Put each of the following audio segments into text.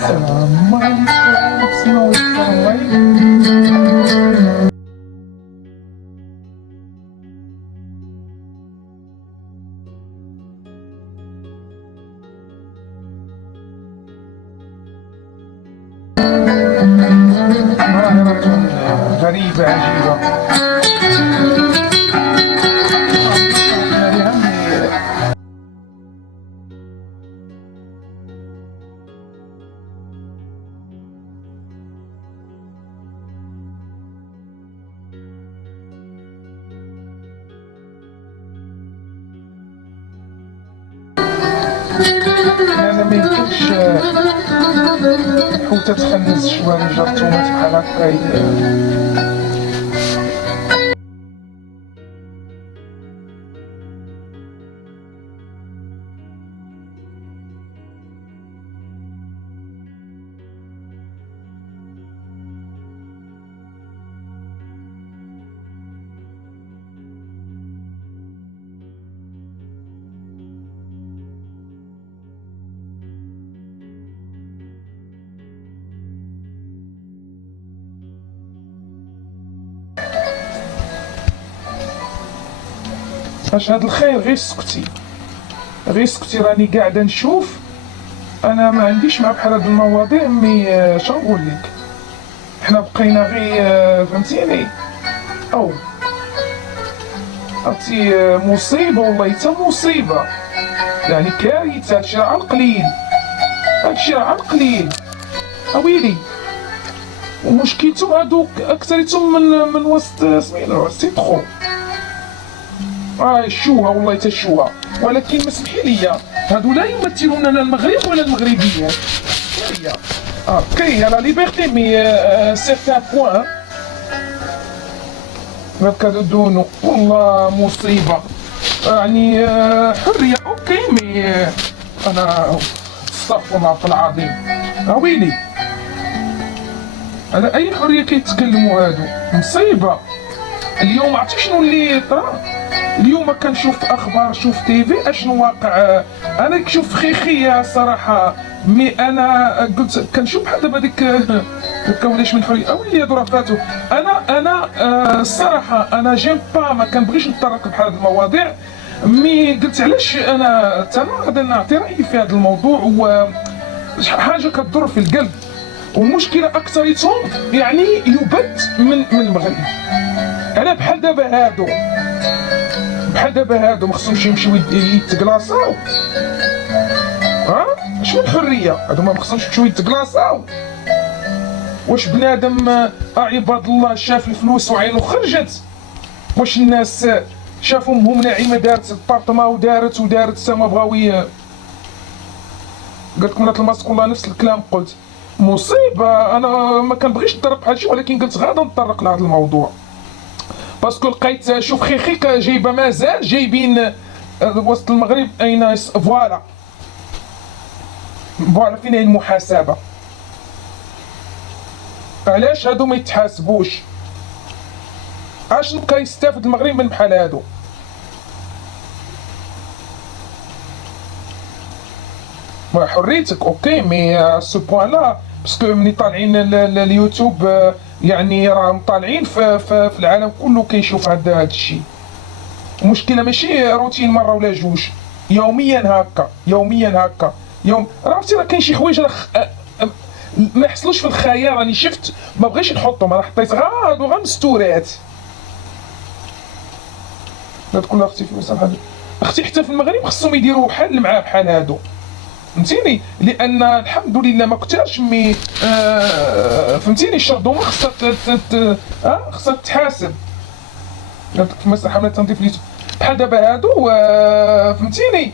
السلام عليكم سينا والسلام. ظاهرة غريبة عجيبة. أنا ميمكنش حوتة تخنز شواري جرتومات بحال هكا. اش هاد الخير غير سكتي، غير سكتي، راني قاعدة نشوف. انا ما عنديش مع بحال هاد المواضيع، مي شنقول لك، حنا بقينا غير فهمتيني. او عرفتي مصيبة والله، حتى مصيبة يعني كارثة. هادشي راه على القليل، هادشي راه على القليل اويلي. ومشكلتهم هادوك اكثرتهم من وسط سميتو سيتخو. الشوهة والله حتى الشوهة. ولكن مسمحي لي، هادو لا يمثلون لا المغرب ولا المغربيين. هي كاين لا ليبرتي مي سيغتان بوان هاكا دونو والله مصيبة. يعني حرية اوكي، مي انا استغفر الله العظيم اويلي، على اي حرية كيتكلموا هادو؟ مصيبة. اليوم عرفتي شنو اللي طرا؟ اليوم كنشوف اخبار، شوف تيفي اشنو واقع. انا كنشوف خيخيه صراحه، مي انا قلت كنشوف بحال دابا ديك ولاش من حريه اويلي هادو راه فاتو. انا الصراحه انا جيم با، ما كنبغيش نتطرق بحال هاد المواضيع، مي قلت علاش انا غادي نعطي رايي في هذا الموضوع. و حاجه كتضر في القلب، والمشكله اكثرتهم يعني يبت من المغرب. انا بحال دابا هادو ما خصهمش يمشيو يتكلاصاو. شنو الحريه؟ هادو ما خصهمش يمشيو يتكلاصاو. واش بنادم عباد الله شاف الفلوس وعينو خرجت؟ واش الناس شافوا امهم ناعمه دارت بارطما ودارت سما بغاوي؟ قالت لكم نات الماسك والله نفس الكلام قلت. مصيبه. انا ما كنبغيش نطرق بحال شي، ولكن قلت غادا نطرق لهذا الموضوع باسكو لقيت شوف خيخيك جايبه مازال جايبين وسط المغرب اين فوالا فين هي المحاسبه؟ علاش هادو ما يتحاسبوش؟ اشنو كيستافد المغرب من بحال هادو؟ حريتك اوكي، مي سو بوان لا، باسكو ملي طالعين اليوتيوب يعني راهم طالعين في العالم كله كيشوف هذا الشيء. المشكله ماشي روتين مره ولا جوج، يوميا هكا يوم. عرفتي راه كاين شي حوايج ما يحصلوش في الخيال. راني شفت، ما بغيتش نحطهم، انا حطيت غير مستورات. لا تقول اختي في مسافه اختي، حتى في المغرب خصهم يديروا حل معاه بحال هادو، فهمتيني؟ لان الحمد لله ما قتلش، مي فهمتيني الشرذومه خصها تتحاسب. قالت لك مثلا حمله تنظيف اليوتيوب بحال دابا هادو فهمتيني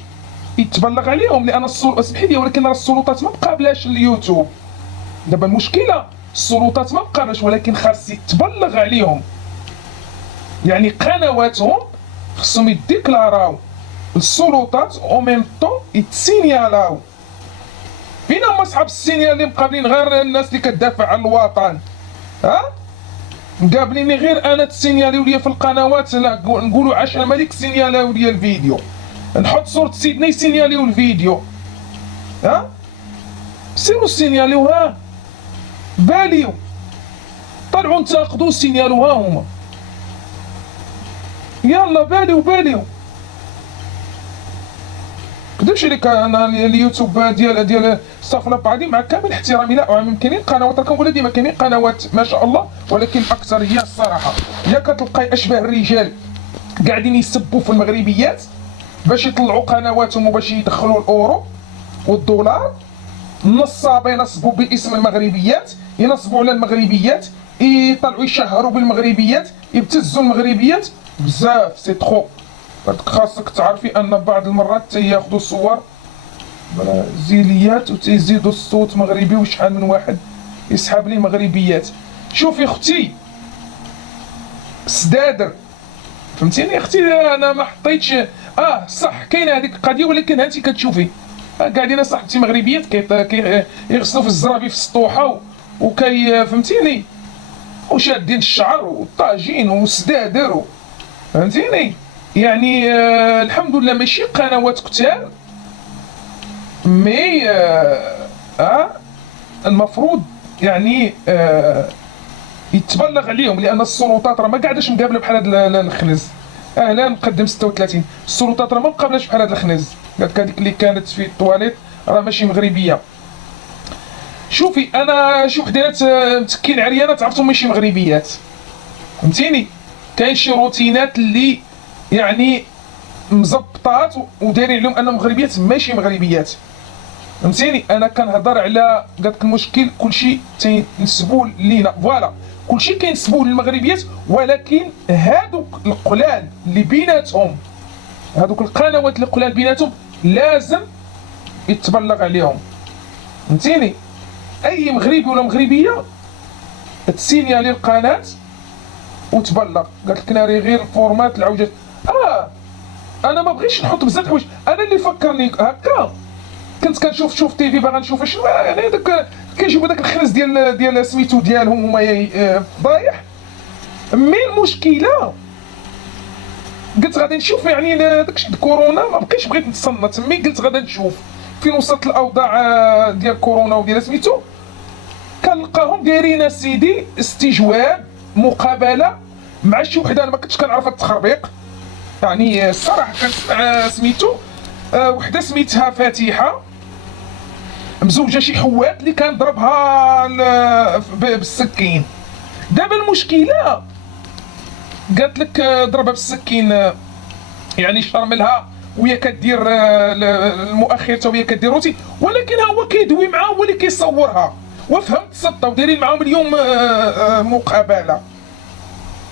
يتبلغ عليهم، لان اسمحي لي ولكن راه السلطات ما مقابلاش اليوتيوب. دابا المشكله السلطات ما مقابلاش، ولكن خاص يتبلغ عليهم. يعني قنواتهم خصهم يديكلاراو السلطات او ميم طون يتسينيالاو. فين هما صحاب السينيال اللي مقابلين غير الناس اللي كتدافع على الوطن؟ مقابليني غير انا تسينياليو ليا في القنوات، لا نقولوا عاش الملك سينيالاو ليا الفيديو، نحط صورة سيدنا يسينياليو الفيديو. سيروا سينياليوها، باليو طلعوا انتقدوا سينيالوها هما، يلا باليو كدبش عليك. انا اليوتيوب ديال صافنا بعضي مع كامل احترامي، لا كاينين قنوات، كنقول ديما كاينين قنوات ما شاء الله، ولكن الاكثريه الصراحه يا كتلقاي اشباه الرجال قاعدين يسبوا في المغربيات باش يطلعوا قنواتهم وباش يدخلوا الاورو والدولار، النصابه ينصبوا باسم المغربيات، ينصبوا على المغربيات، يطلعوا يشهروا بالمغربيات، يبتزوا المغربيات بزاف. سي ترو. خاصك تعرفي ان بعض المرات تياخذوا صور برازيليات وتيزيدوا الصوت مغربي، وشحال من واحد يسحب لي مغربيات. شوفي اختي سدادر، فهمتيني اختي، انا ما حطيتش صح كاينه هذيك القضيه، ولكن هانتي كتشوفي قاعدين صاحبتي مغربيات يغسلوا في الزرابي في السطوحه وكي فهمتيني، وشادين الشعر والطاجين وسدادر فهمتيني. يعني الحمد لله ماشي قنوات كتار، مي المفروض يعني يتبلغ عليهم، لان السلطات راه ما قاعداش مقابله بحال هذا الخنز. اهلا مقدم 36، السلطات راه ما مقابلاش بحال هذا الخنز، قالت هذيك اللي كانت في الطواليت راه ماشي مغربيه. شوفي انا شي وحدات متكين عريانات عرفتهم ماشي مغربيات، فهمتيني. كاين شي روتينات اللي يعني مزبطات ودايرين عليهم انهم مغربيات ماشي مغربيات، فهمتيني. انا كنهضر على قالك المشكل كلشي تينسبوا لينا، فوالا كلشي كينسبوه للمغربيات، ولكن هادوك القلال اللي بيناتهم، هادوك القنوات اللي قلال بيناتهم لازم يتبلغ عليهم، فهمتيني. اي مغربي ولا مغربيه تسينيالي القناه وتبلغ. قالت لك ناري غير الفورمات العوجات. انا ما بغيتش نحط بزاف الحوايج، انا اللي فكرني هكا كنت كنشوف تيفي باغا نشوف شنو يعني داك كيجيبوا داك الخنز ديال سميتو ديالهم هما فضايح. مي المشكله قلت غادي نشوف يعني داكشي كورونا، ما بقيتش بغيت نتصنت، مي قلت غادي نشوف فين وصلت الاوضاع ديال كورونا وديال سميتو. كنلقاهم دايرين سيدي استجواب مقابله مع شي وحده انا ما كنتش كنعرف التخربيق، يعني الصراحه كنسمع سميتو وحده سميتها فاتحه مزوجه شي حوات اللي كان ضربها بالسكين. دابا المشكله قالت لك ضربها بالسكين يعني شرملها وهي كدير المؤخر وهي كدير روتين، ولكن هو كيدوي معاه هو اللي كيصورها، وفهمت السطه ودايرين معاهم اليوم مقابله.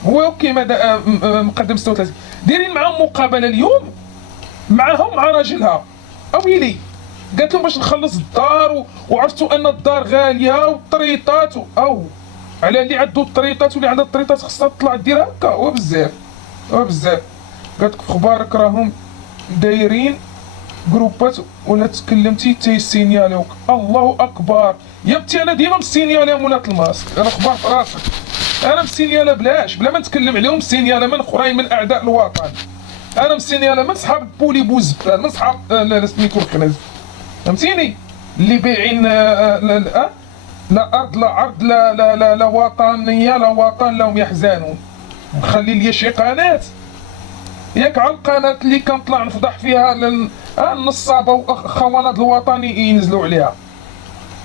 هو اوكي مقدم 36 دايرين معاهم مقابله اليوم معاهم مع راجلها. اويلي قالت لهم باش نخلص الدار وعرفتوا ان الدار غاليه والطريطات او على اللي عنده الطريطات واللي عندها الطريطات خصها تطلع دير هكا. هو بزاف قالت لك في اخبارك راهم دايرين جروبات ولا تكلمتي تيسينيالوك. الله اكبر يا بنتي، انا ديما مسينيالا مولات الماسك، انا خبرت راسك، انا مسينيالا بلا ما نتكلم عليهم، مسينيالا من اخرين من اعداء الوطن، انا مسينيالا من صحاب بولي بوزبال، من صحاب سميتو الخنز، فهمتيني، اللي بايعين لا ارض لا عرض لا وطنيه لا وطن لهم يحزنون. نخلي لي شي قناه ياك على القناه اللي كنطلع نفضح فيها النصابه وخونات الوطن ينزلوا عليها.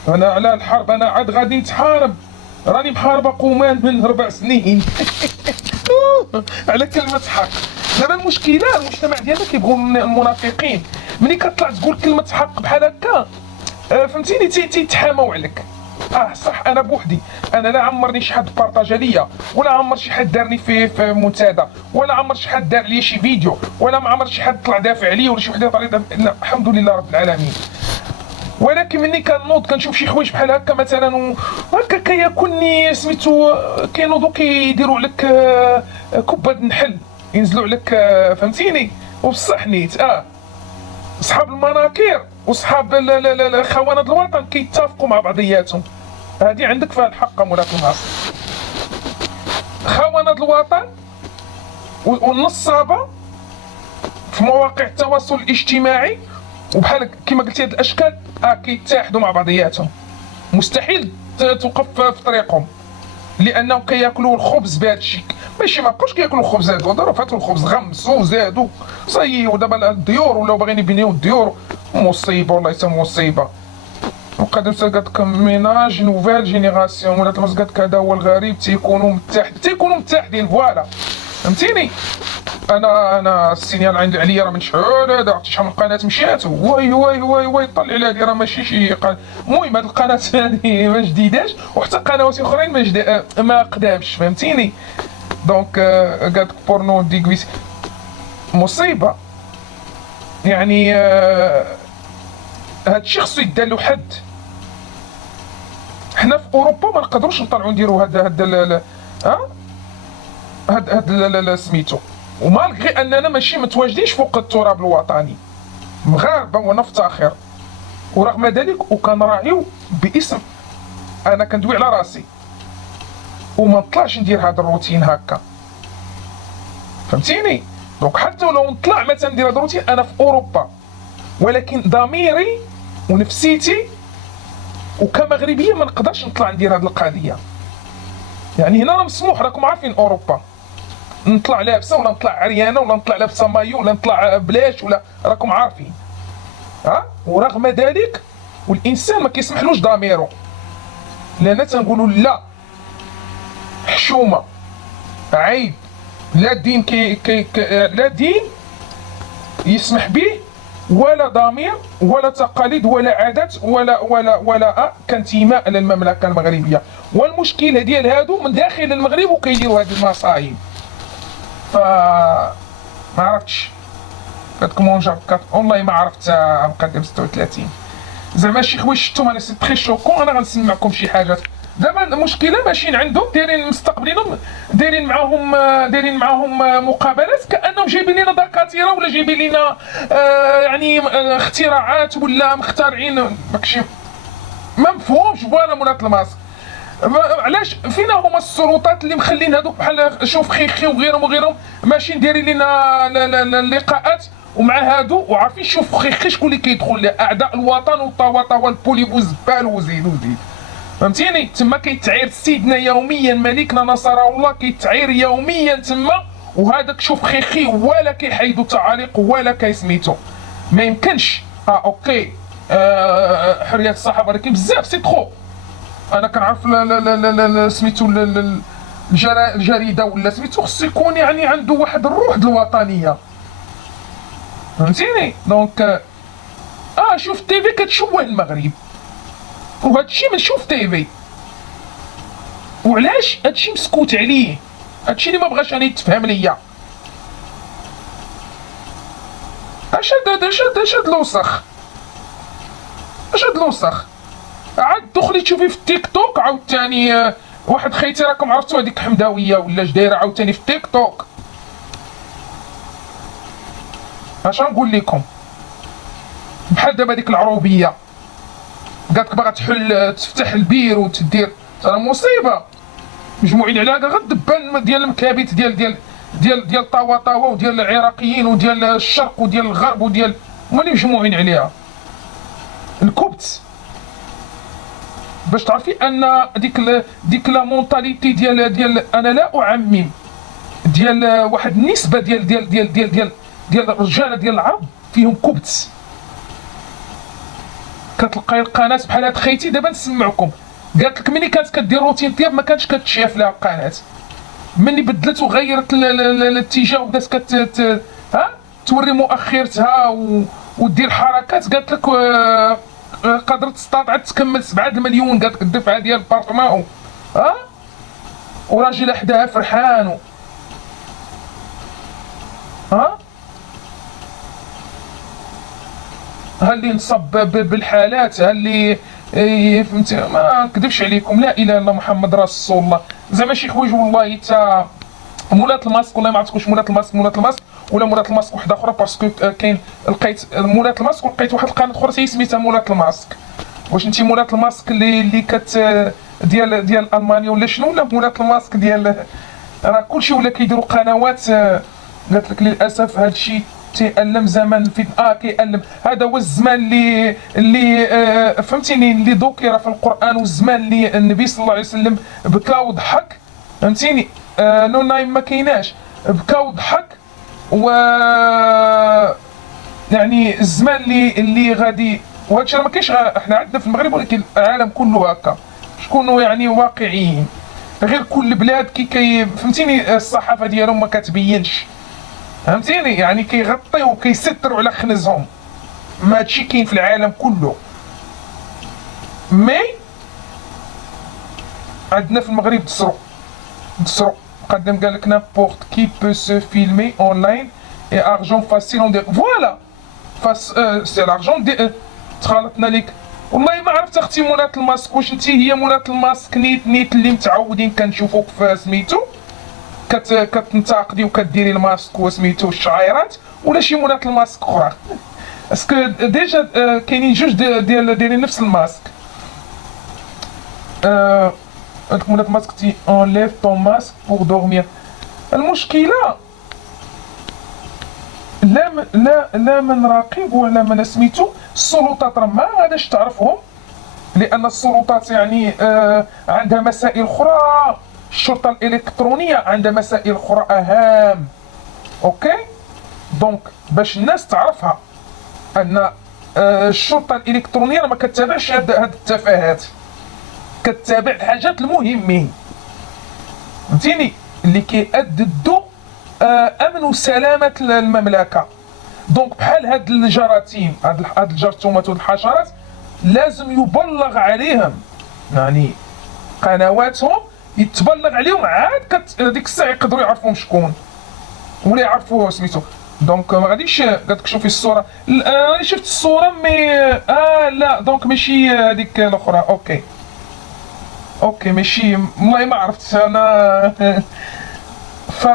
انا على الحرب انا عاد غادي نتحارب، راني محاربه قومان من 4 سنين على كلمه حق. دابا المشكله المجتمع ديالنا كيبغوا المنافقين، ملي كتطلع تقول كلمه حق بحال هكا فهمتيني تيتحاموا عليك. صح انا بوحدي، انا لا عمرني شي حد بارطاجا ليا، ولا عمر شي حد دارني في منتدى، ولا عمر شي حد دار لي شي فيديو، ولا ما عمر شي حد طلع دافع عليا ولا شي وحده طريقه. الحمد لله رب العالمين. ولكن ملي كنوض كنشوف شي حوايج بحال هكا مثلا هكا كياكلني سميتو، كينوضوا كيديروا لك كبه النحل ينزلوا عليك فهمتيني، وبصح نيت صحاب المناكير وصحاب خوانات الوطن كيتفقوا مع بعضياتهم. هادي عندك فيها الحق مولاك المعاصر. خوانات الوطن والنصابه في مواقع التواصل الاجتماعي وبحال كما قلتي هاد الاشكال كيتحدوا مع بعضياتهم، مستحيل توقف في طريقهم، لانهم كياكلوا الخبز بهذا الشيء. ماشي ما بقاوش كياكلوا الخبز، هادو ضرب فاتوا الخبز غمسوا زادوا صاي، ودابا الديور ولاو باغيين يبنيو الديور. مصيبه والله حتى مصيبه. وقد قالت لك ميناج نوفيل جينيراسيون، ولا قالت لك هذا هو الغريب، تيكونوا متحدين فوالا، فهمتيني. انا السينيال عندي عليا راه من شحال هذا، عرفتي شحال من قناه مشات، واي واي واي واي طلع لي هذه راه ماشي شي المهم هاد القناه هذه ما جديداش، وحتى قنوات اخرين ما قدامش، فهمتيني. دونك قالت بورنو ديكويس مصيبه يعني. هادشي خصو يدار له حد. حنا في اوروبا ما نقدروش نطلعوا نديروا هاد سميتو، ومالغري اننا ماشي متواجدينش فوق التراب الوطني، مغاربه ونفتخر، ورغم ذلك وكنراعيو باسم. انا كندوي على راسي وما نطلعش ندير هذا الروتين هكا، فهمتيني. دونك حتى لو نطلع مثلا ندير هذا الروتين انا في اوروبا، ولكن ضميري ونفسيتي وكمغربيه ما نقدرش نطلع ندير هذه القضيه. يعني هنا راه مسموح، راكم عارفين اوروبا نطلع لابسه ولا نطلع عريانه ولا نطلع لابسه مايو ولا نطلع بلاش ولا، راكم عارفين. ورغم ذلك والانسان ما كيسمحلوش ضميره، لان تنقولوا لا، حشومه، عيب، لا الدين لا دين يسمح به، ولا ضمير، ولا تقاليد، ولا عادات، ولا كانتماء للمملكه المغربيه. والمشكله ديال هادو من داخل المغرب وكيديروا هذه المصايب. ما عرفتش كتكون مونجا والله ما عرفت مقدم 36 زعما شي حوايج شفتهم انا سي تري شوكون. انا غنسمعكم شي حاجات. دابا المشكله ماشيين عندهم دايرين مستقبلينهم، دايرين معاهم مقابلات كانهم جايبين لنا دكاتره ولا جايبين لنا يعني اختراعات ولا مخترعين. داكشي ما مفهومش. فوالا مولات الماسك، علاش فينا هما السلطات اللي مخلين هذوك بحال شوف خيخي وغيرهم ماشيين دايرين لنا اللقاءات ومع هادو، وعارفين شوف خيخي شكون اللي كيدخل له، اعداء الوطن والطواطا والبوليب والزبال وزيد. فهمتيني. تما كيتعير سيدنا يوميا، ملكنا نصره الله كيتعير يوميا تما، وهذاك شوف خيخي ولا كيحيدوا تعاليق ولا كيسميتو. ما يمكنش. اوكي حريه الصحافه، ولكن بزاف سي تخو. انا كنعرف سميتو الجريده ولا سميتو خصو يكون يعني عنده واحد الروح الوطنيه، فهمتيني. دونك شوف تيفي كتشوه المغرب، وهادشي من شوف تيفي. وعلاش هادشي مسكوت عليه؟ هادشي اللي ما بغاش انا يتفهم ليا. اش هاد الوسخ عاد دخلي تشوفي في التيك توك عاوتاني. واحد خيتي راكم عرفتوا هذيك حمداويه ولا جدايره عاوتاني في التيك توك. اش نقول لكم؟ بحال دابا ديك العروبيه قالت باغا تفتح البير وتدير، راه مصيبه. مجموعين عليها غير الدبان ديال المكابت ديال طاوطاوا وديال العراقيين وديال الشرق وديال الغرب وديال هما اللي مجموعين عليها الكبت. باش تعرفي ان ديك لا مونطاليتي ديال انا لا اعمم، ديال واحد النسبه ديال الرجاله ديال العرب فيهم كبت. كتلقاي القناه بحال هاد خيتي دابا نسمعكم، قالت لك ملي كانت كدير روتين طياب ما كانتش كتشاف لها القناه، ملي بدلت وغيرت الاتجاه وبدات توري مؤخرتها ودير حركات، قالت لك قدرت استطاعت تكمل 7 مليون، قالت لك الدفعه ديال البارتمان وراجل حداها فرحان ها اللي نصب بالحالات، ها اللي فهمتي. ما نكذبش عليكم، لا اله الا الله محمد رسول الله. زعما شي حوايج والله تا مولات الماسك، والله ما عرفت واش مولات الماسك ولا مولات الماسك وحده اخرى، باسكو كاين لقيت مولات الماسك ولقيت واحد القناه اخرى سميتها مولات الماسك. واش انت مولات الماسك اللي ديال المانيا ولا شنو، ولا مولات الماسك ديال راه كلشي ولا كيديروا قنوات. قالت لك للاسف هادشي تيألم زمن في كيألم. هذا هو الزمان اللي فهمتيني اللي ذكر في القرآن، والزمان اللي النبي صلى الله عليه وسلم بكى وضحك. فهمتيني؟ نو نايم ما كايناش، بكى وضحك. و يعني الزمان اللي غادي، وهادشي راه ما كاينش احنا عندنا في المغرب، ولكن العالم كله هكا. شكونوا يعني واقعيين، غير كل بلاد كي فهمتيني الصحافه ديالهم ما كتبينش، فهمتيني؟ يعني كيغطيو وكيستروا على خنزهم. ما هادشي كاين في العالم كله. مي عندنا في المغرب دسرو مقدم قال لك نابورت كي بو سو فيلمي اونلاين اي ارجون فاسيل اون دي فوالا فاس سي لارجون دي تخلطنا ليك. والله ما عرفت اختي منات الماسك، واش انت هي منات الماسك نيت اللي متعودين كنشوفوك في سميتو كتنتقدي وكديري الماسك وسميتو الشعيرات، ولا شي منات الماسك اخرى؟ اسكو ديجا كاينين جوج دايرين نفس الماسك. هاديك منات الماسك تي اونليف طون ماسك بور دورمير. المشكله لا من راقب ولا من سميتو السلطات راه ما غاداش تعرفهم، لان السلطات يعني عندها مسائل اخرى. الشرطه الالكترونيه عندها مسائل اخرى اهم. اوكي، دونك باش الناس تعرفها ان الشرطه الالكترونيه ما كتتابعش هاد التفاهات، كتتابع الحاجات المهمين، فهمتيني، اللي كيأددوا امن وسلامه المملكه. دونك بحال هاد الجراثيم، هاد الجرثومات والحشرات لازم يبلغ عليهم، يعني قنواتهم يتبلغ عليهم، عاد ديك الساعه يقدروا يعرفوا شكون ولا يعرفوا سميتو. دونك ما غاديش قالك شوفي الصوره، انا شفت الصوره مي لا دونك ماشي هذيك الاخرى. اوكي ماشي، والله ما عرفت انا ف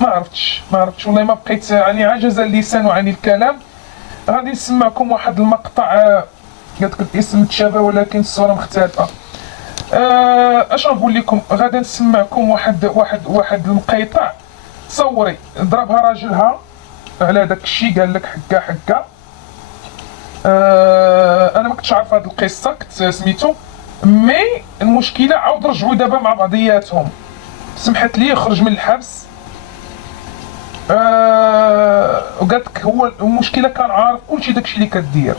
ما عرفتش والله ما بقيت، يعني عجز اللسان عن الكلام. غادي نسمعكم واحد المقطع، قالت الاسم تشابه ولكن الصوره مختلفه. اش نقول لكم، غادي نسمعكم واحد المقيطع. تصوري ضربها راجلها على داك الشيء، قال لك حكا. انا ما كنتش عارف هذه القصه، كنت سميتو، مي المشكله عاود رجعوا دابا مع بعضياتهم. سمحت لي خرج من الحبس. وقالت هو المشكله كان عارف كلشي داكشي اللي كدير،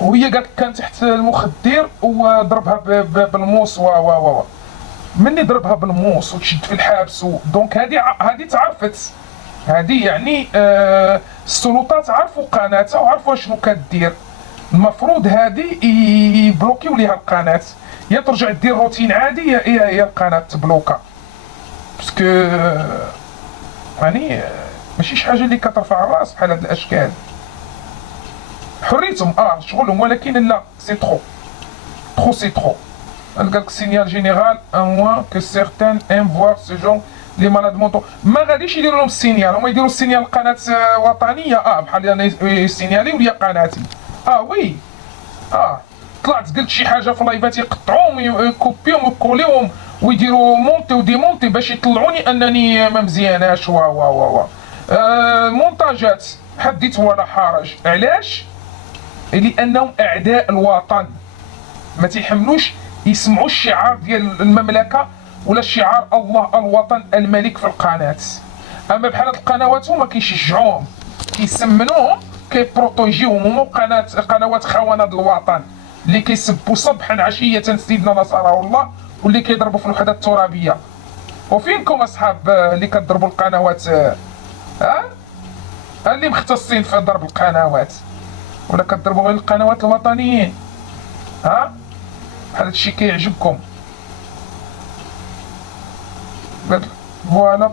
وهي قالت كان تحت المخدر وضربها بالموس و مني ضربها بالموس وتشد في الحبس دونك هذه تعرفت، هذه يعني السلطات عرفوا قناتها وعرفوا شنو كدير. المفروض هذه يبلوكيو ليها القناه، يا ترجع دير روتين عادي يا القناه تبلوكا، باسكو يعني ماشي شي حاجه اللي كترفع الراس بحال هاد الاشكال. حريتهم شغلهم، ولكن لا سي ترو سي ترو. قالك سينيال جينيرال ان موان كو سيغتان ام فوار سو جون لي مالاد مونطو. ما غاديش يديروا لهم السينيال، هما يديروا السينيال قناه وطنيه بحال انا يسينياليو ليا قناتي. وي طلعت قلت شي حاجه في لايفات يقطعوهم يكوبيهم ويكوليوهم ويديروا مونتي وديمونتي باش يطلعوني انني ما مزياناش و مونتاجات حديث ولا حرج. علاش؟ لانهم اعداء الوطن، ما تيحملوش يسمعوا الشعار ديال المملكه ولا الشعار الله الوطن الملك في القناه. اما بحال هاد القنوات هما كيشجعوهم كيسمنوهم كيبروتيجيوهم، هما قنوات خونه الوطن اللي كيسبوا صبحا عشيه سيدنا نصره الله واللي كيضربوا في الوحده الترابيه. وفينكم اصحاب اللي كتضربوا القنوات اللي مختصين في ضرب القنوات، ولا كتضربوا غير القنوات الوطنيين؟ بحال هادشي كيعجبكم؟ فوالا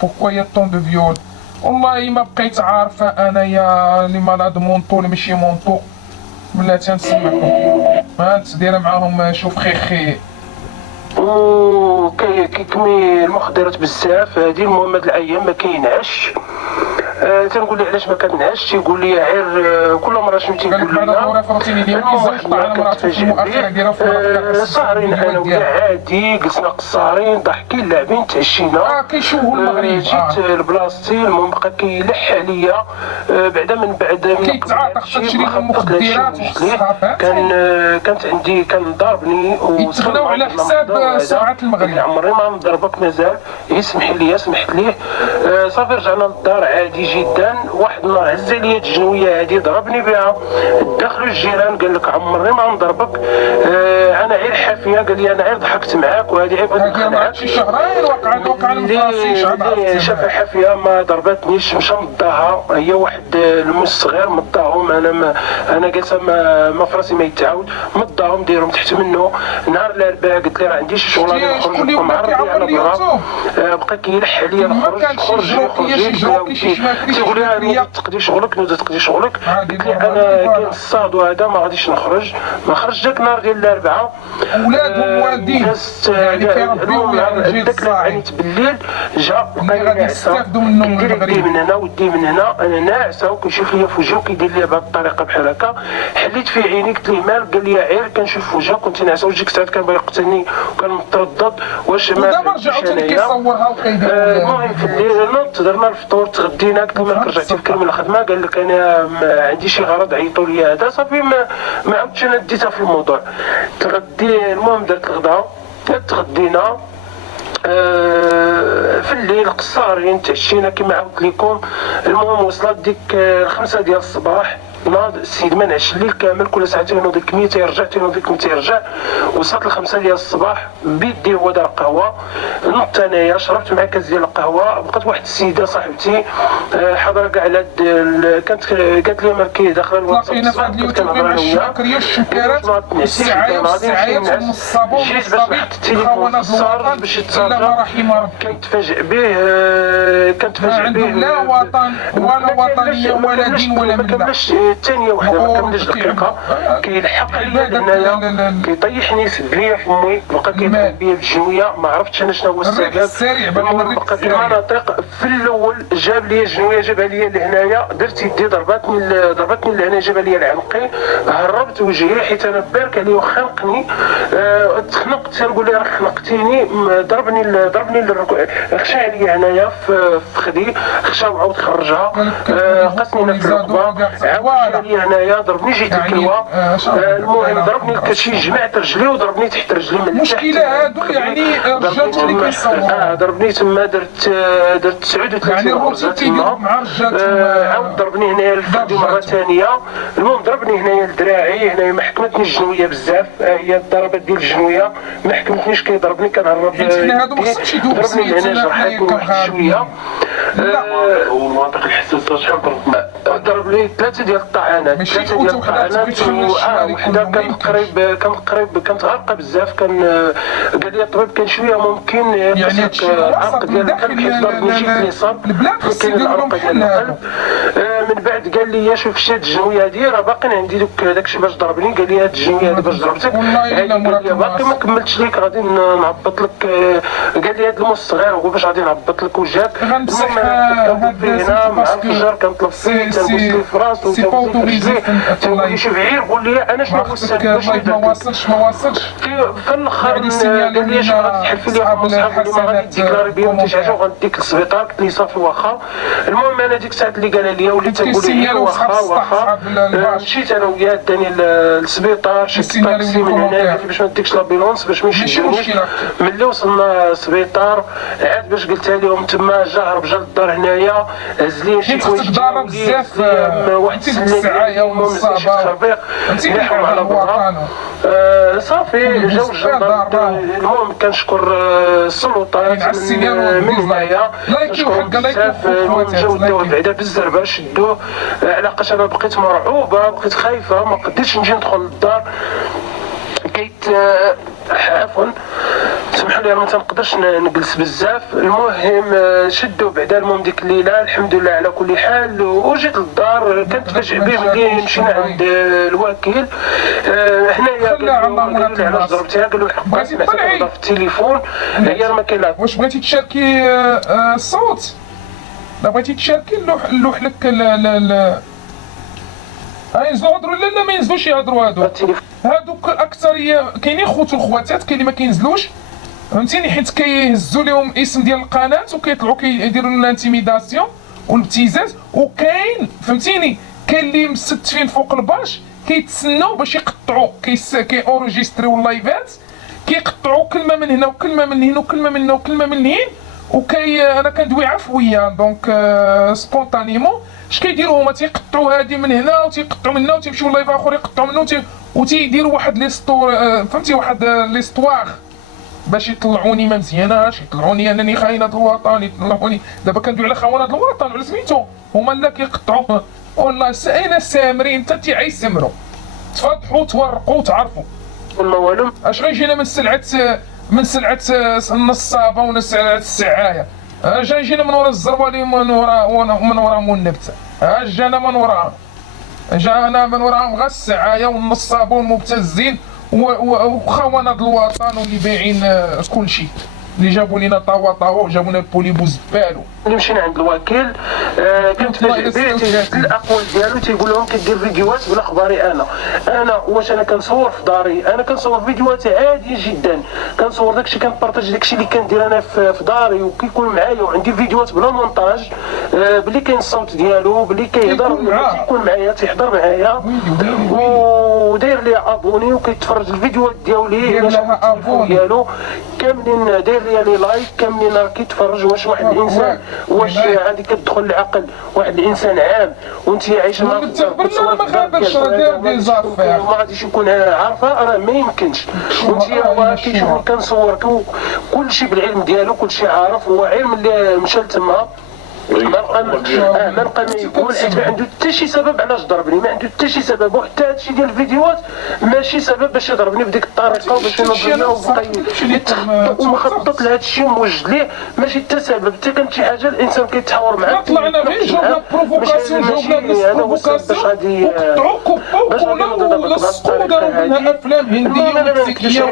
بوكوا يا طون دو فيول. والله ما بقيت عارفه انايا لي مالاد مونطو ولا ماشي مونطو. بسم الله تنسمعكم. انت دايره معاهم شوف خي كيكمي المخدرات بزاف هادي. المهم هاد الايام ما كايناش تنقول لي علاش ما كنعش، تيقول لي عير كل مره شمتي قال لك يقول بعد لي الدوره الفرنسيه ديالو كيزوج على مراته في المؤخره ديالها في المرافق سهرين انا وياه عادي، جلسنا قصارين ضحكين لاعبين تعشينا. كيشوهوا المغرب. جيت لبلاصتي، المهم بقى كيلح عليا بعدا من بعد كيتعاطى خصك تشري المخدرات والصحافات. كانت عندي كان ضاربني يتغناو على حساب سمعة المغرب. عمري ما نضربك مازال، يسمح لي سمحت ليه. صافي رجعنا للدار عادي جدا. واحد النهار هز عليا الجنويه هادي ضربني بها، دخلوا الجيران قال لك عمري ما نضربك، انا غير حافيه، قال لي انا غير ضحكت معاك وهذه عيب هذه شي شهرين وقع المفاصيش. شافها حافيه ما ضربتنيش، مشى مضاها هي واحد المس صغير مضاهم، انا جالسه ما فراسي ما يتعاود، مضاهم ديرهم تحت منه. نهار الاربعاء قلت له راه عندي شي شغل غادي نخرج لكم عرضي على برا، بقى كيلح عليا نخرج تيقول لي نوض تقضي شغلك قلت لي انا كاين الصاد وهذا ما غاديش نخرج. ما خرج داك النهار ديال الاربعاء، ولادهم والدين يعني كيربيو يعني الجيل الصاعد بالليل جا اللي غادي يستافدوا منه من كيدير المغرب. يدي من هنا ودي من هنا، انا ناعسه وكيشوف ليا في وجهه وكيدير ليا بهذه الطريقه بحال هكا. حليت في عيني قلت ليه مال، قال لي عير كنشوف في وجهك كنت ناعسه وجهك ساعات كان باغي يقتلني وكان متردد واش ما ودابا رجعوا تاني كيصورها وكيدير. المهم في الليل درنا الفطور تغدينا، قلت له مالك رجعتي بكري من الخدمه، قال لك انا عندي شي غرض عيطوا لي هذا. صافي ما عاودتش انا ديتها في الموضوع. تغدي المهم درت الغدا تغدينا في الليل قصارين تعشينا كما عاودت لكم. المهم وصلت ديك 5 ديال الصباح، ناض السيد ما نعش الليل كامل، كل ساعتين ينوض كمية تيرجع تينوض كمية تيرجع. وصلت 5 ديال الصباح بيدي هو دار قهوه، نضت انايا شربت معاه كاس ديال القهوه. بقات واحد السيده صاحبتي حاضره كاع على كانت قالت لي مالكي داخله الواتساب، كنت كنهضر انا وياها الشكرات والسعايات والصابون جيت باش نحط التليفون في الصار باش يتصرف. كنتفاجئ به لا وطن ولا وطنيه ولا دين ولا مله. الثانيه وحده ما كملش دقيقه كيلحق عليا هنايا كيطيحني يسد ليا فمي، بقى كيضرب بيا بالجنويه، ما عرفتش انا شنو هو السبب. بقى كيمناطق في الاول جاب ليا الجنويه جابها ليا لهنايا، درت يدي ضربتني لهنا، جابها ليا لعنقي، هربت وجهي حيت انا بارك عليه وخنقني. تخنقت تنقول له راه خنقتيني، ضربني خشى عليا هنايا في خدي، خشى وعاود خرجها، قسني في الركبه، عاود لي هنايا ضربني جيت الكلوه. المهم ضربني الكرشي، جمعت رجلي وضربني تحت رجلي من المشكله هادو يعني رجال اللي كيصوروا. ضربني تما درت 39 غرزه تما، عاود ضربني هنايا لفخدي مره ثانيه. المهم ضربني هنايا لدراعي، هنايا ما حكمتنيش الجنويه بزاف، هي الضربات ديال الجنويه ما حكمتنيش، كيضربني كنهرب هادو ما خصهمش يدوبوا ضربني هنا جرحتني واحد شويه. هو المناطق الحساسه شحال ضرب لي 3 ديال الطعنات، 3 ديال الطعنات. وحده كانت غارقه بزاف. قال لي الطبيب كان شويه ممكن يعني العرق ديال القلب، حيت ضربني جيت اليسار كاين العرق ديال القلب. من بعد قال لي شوف شي هاد الجنويه هادي راه باقي عندي داكشي باش ضربني، قال لي هاد الجنويه هادي باش ضربتك قال لي باقي ما كملتش ليك غادي نعبط لك، قال لي هاد الموس صغير هو باش غادي نعبط لك وجهك. المهم هنا مع الفجر كنطلب فيه تنبوس لي في راسو تنقول لي شوف عير قول لي انا شنو هو السبب باش ما واصلش في الاخر قال لي شنو غادي تحلف لي في المصحف اللي ما غادي ديكلاري بهم حتى شي حاجه وغنديك للسبيطار. قلت لي صافي واخا. المهم انا ديك الساعه اللي قالها لي وليت تنقول لي واخا مشيت انا وياه داني للسبيطار، شفت الطاكسي من هنا باش ما نديكش لابيلونس باش ما يشدونيش. ملي وصلنا للسبيطار عاد باش قلتها لهم تما جا هرب جا للدار هنايا هز لي شي حوايج بزاف واحد الساعه والصباح نحو على برا. صافي جاو الجنdarme. المهم كنشكر السلطات من هنايا نشكرهم بزاف. جاو داوه بعدا بالزربه شدوه، علاقاش انا بقيت مرعوبه بقيت خايفه ما قدرتش نجي ندخل للدار. عفوا سمحوا لي ما تنقدرش نجلس بزاف. المهم شدوا بعدا. المهم ديك الليله الحمد لله على كل حال وجيت للدار. كنتفاجئ به ملي مشينا عند الوكيل هنايا قال لي علاش ضربتيها، قال له الحق سمعتك في التليفون هي ما كاين. واش بغيتي تشاركي الصوت؟ لا بغيتي تشاركي نلوح لك لا ينزلوا يهضروا لا ما ينزلوش يهضروا هادوك الاكثريه كاينين خوت وخواتات كاين اللي ما كينزلوش فهمتيني حيت كيهزوا لهم اسم ديال القناه وكيطلعوا كيديروا لنا انتيميداسيون والابتزاز وكاين فهمتيني كاين اللي مستفين فوق الباش كيتسناو باش يقطعوا كيورجستريو اللايفات كيقطعوا كلمه من هنا وكلمه من هنا وكلمه من هنا وكلمه من هنا انا كندوي عفويا دونك سبونطانيمون اش كيديروا هما تيقطعوا هادي من هنا وتيقطعوا من هنا وتيمشيو لايف اخر يقطعوا منه وتيديروا واحد ليستور فهمتي واحد ليستواغ باش يطلعوني ما مزياناش يطلعوني انني خاينه الوطن يطلعوني دابا كندوي على خونه الوطن ولا سميتو هما لا كيقطعوا والله اين السامرين حتى تيعيسمروا تفضحوا تورقوا وتعرفوا ما والو اش غيجينا من سلعه النصابه ونسلعه السعايه جايجينا من ورا الزروالي من ورا النبته جانا من وراهم جانا من وراهم غير السعايه والنصابه والمبتزين وخونه الوطن واللي بايعين كل شيء اللي جابوا لنا طاوا وجابوا لنا البوليبو زبالو اللي مشينا عند الوكيل كنتفاجئ به تيهز الاقوال ديالو تيقول لهم كدير فيديوهات بلا اخباري انا واش انا كنصور في داري انا كنصور فيديوهات عاديه جدا كنصور داكشي كنبارطاج داكشي اللي كندير انا في داري وكيكون معايا وعندي فيديوهات بلا مونتاج بلي كاين الصوت ديالو بلي كيهضر تيكون معايا تيحضر معايا وداير لي ابوني وكيتفرج الفيديوهات ديالو كاملين داير لي لايك كاملين راه كيتفرج واش واحد الانسان واش غادي كتدخل العقل واحد الانسان عام وانت عايشه مع برنا ما خابرش داير دي زافير ما غاديش يكون عارفه راه ما يمكنش وانت كيشوفني كنصور كلشي بالعلم ديالو كلشي عارف هو علم اللي مشى لتما ما نبقى ما يقول حيت ما عنده حتى شي سبب علاش ضربني ما عنده حتى شي سبب وحتى هادشي ديال الفيديوهات ماشي سبب باش يضربني بديك الطريقه وباش ينضربني ومخطط لهذا الشيء وموجد ليه ماشي حتى سبب حتى كانت شي حاجه الانسان كيتحاور معاه طلعنا غير جاوبنا بروفوكاسيون جاوبنا بروفوكاسيون وقطعوا وداروا منها افلام هنديه ومكسيكيه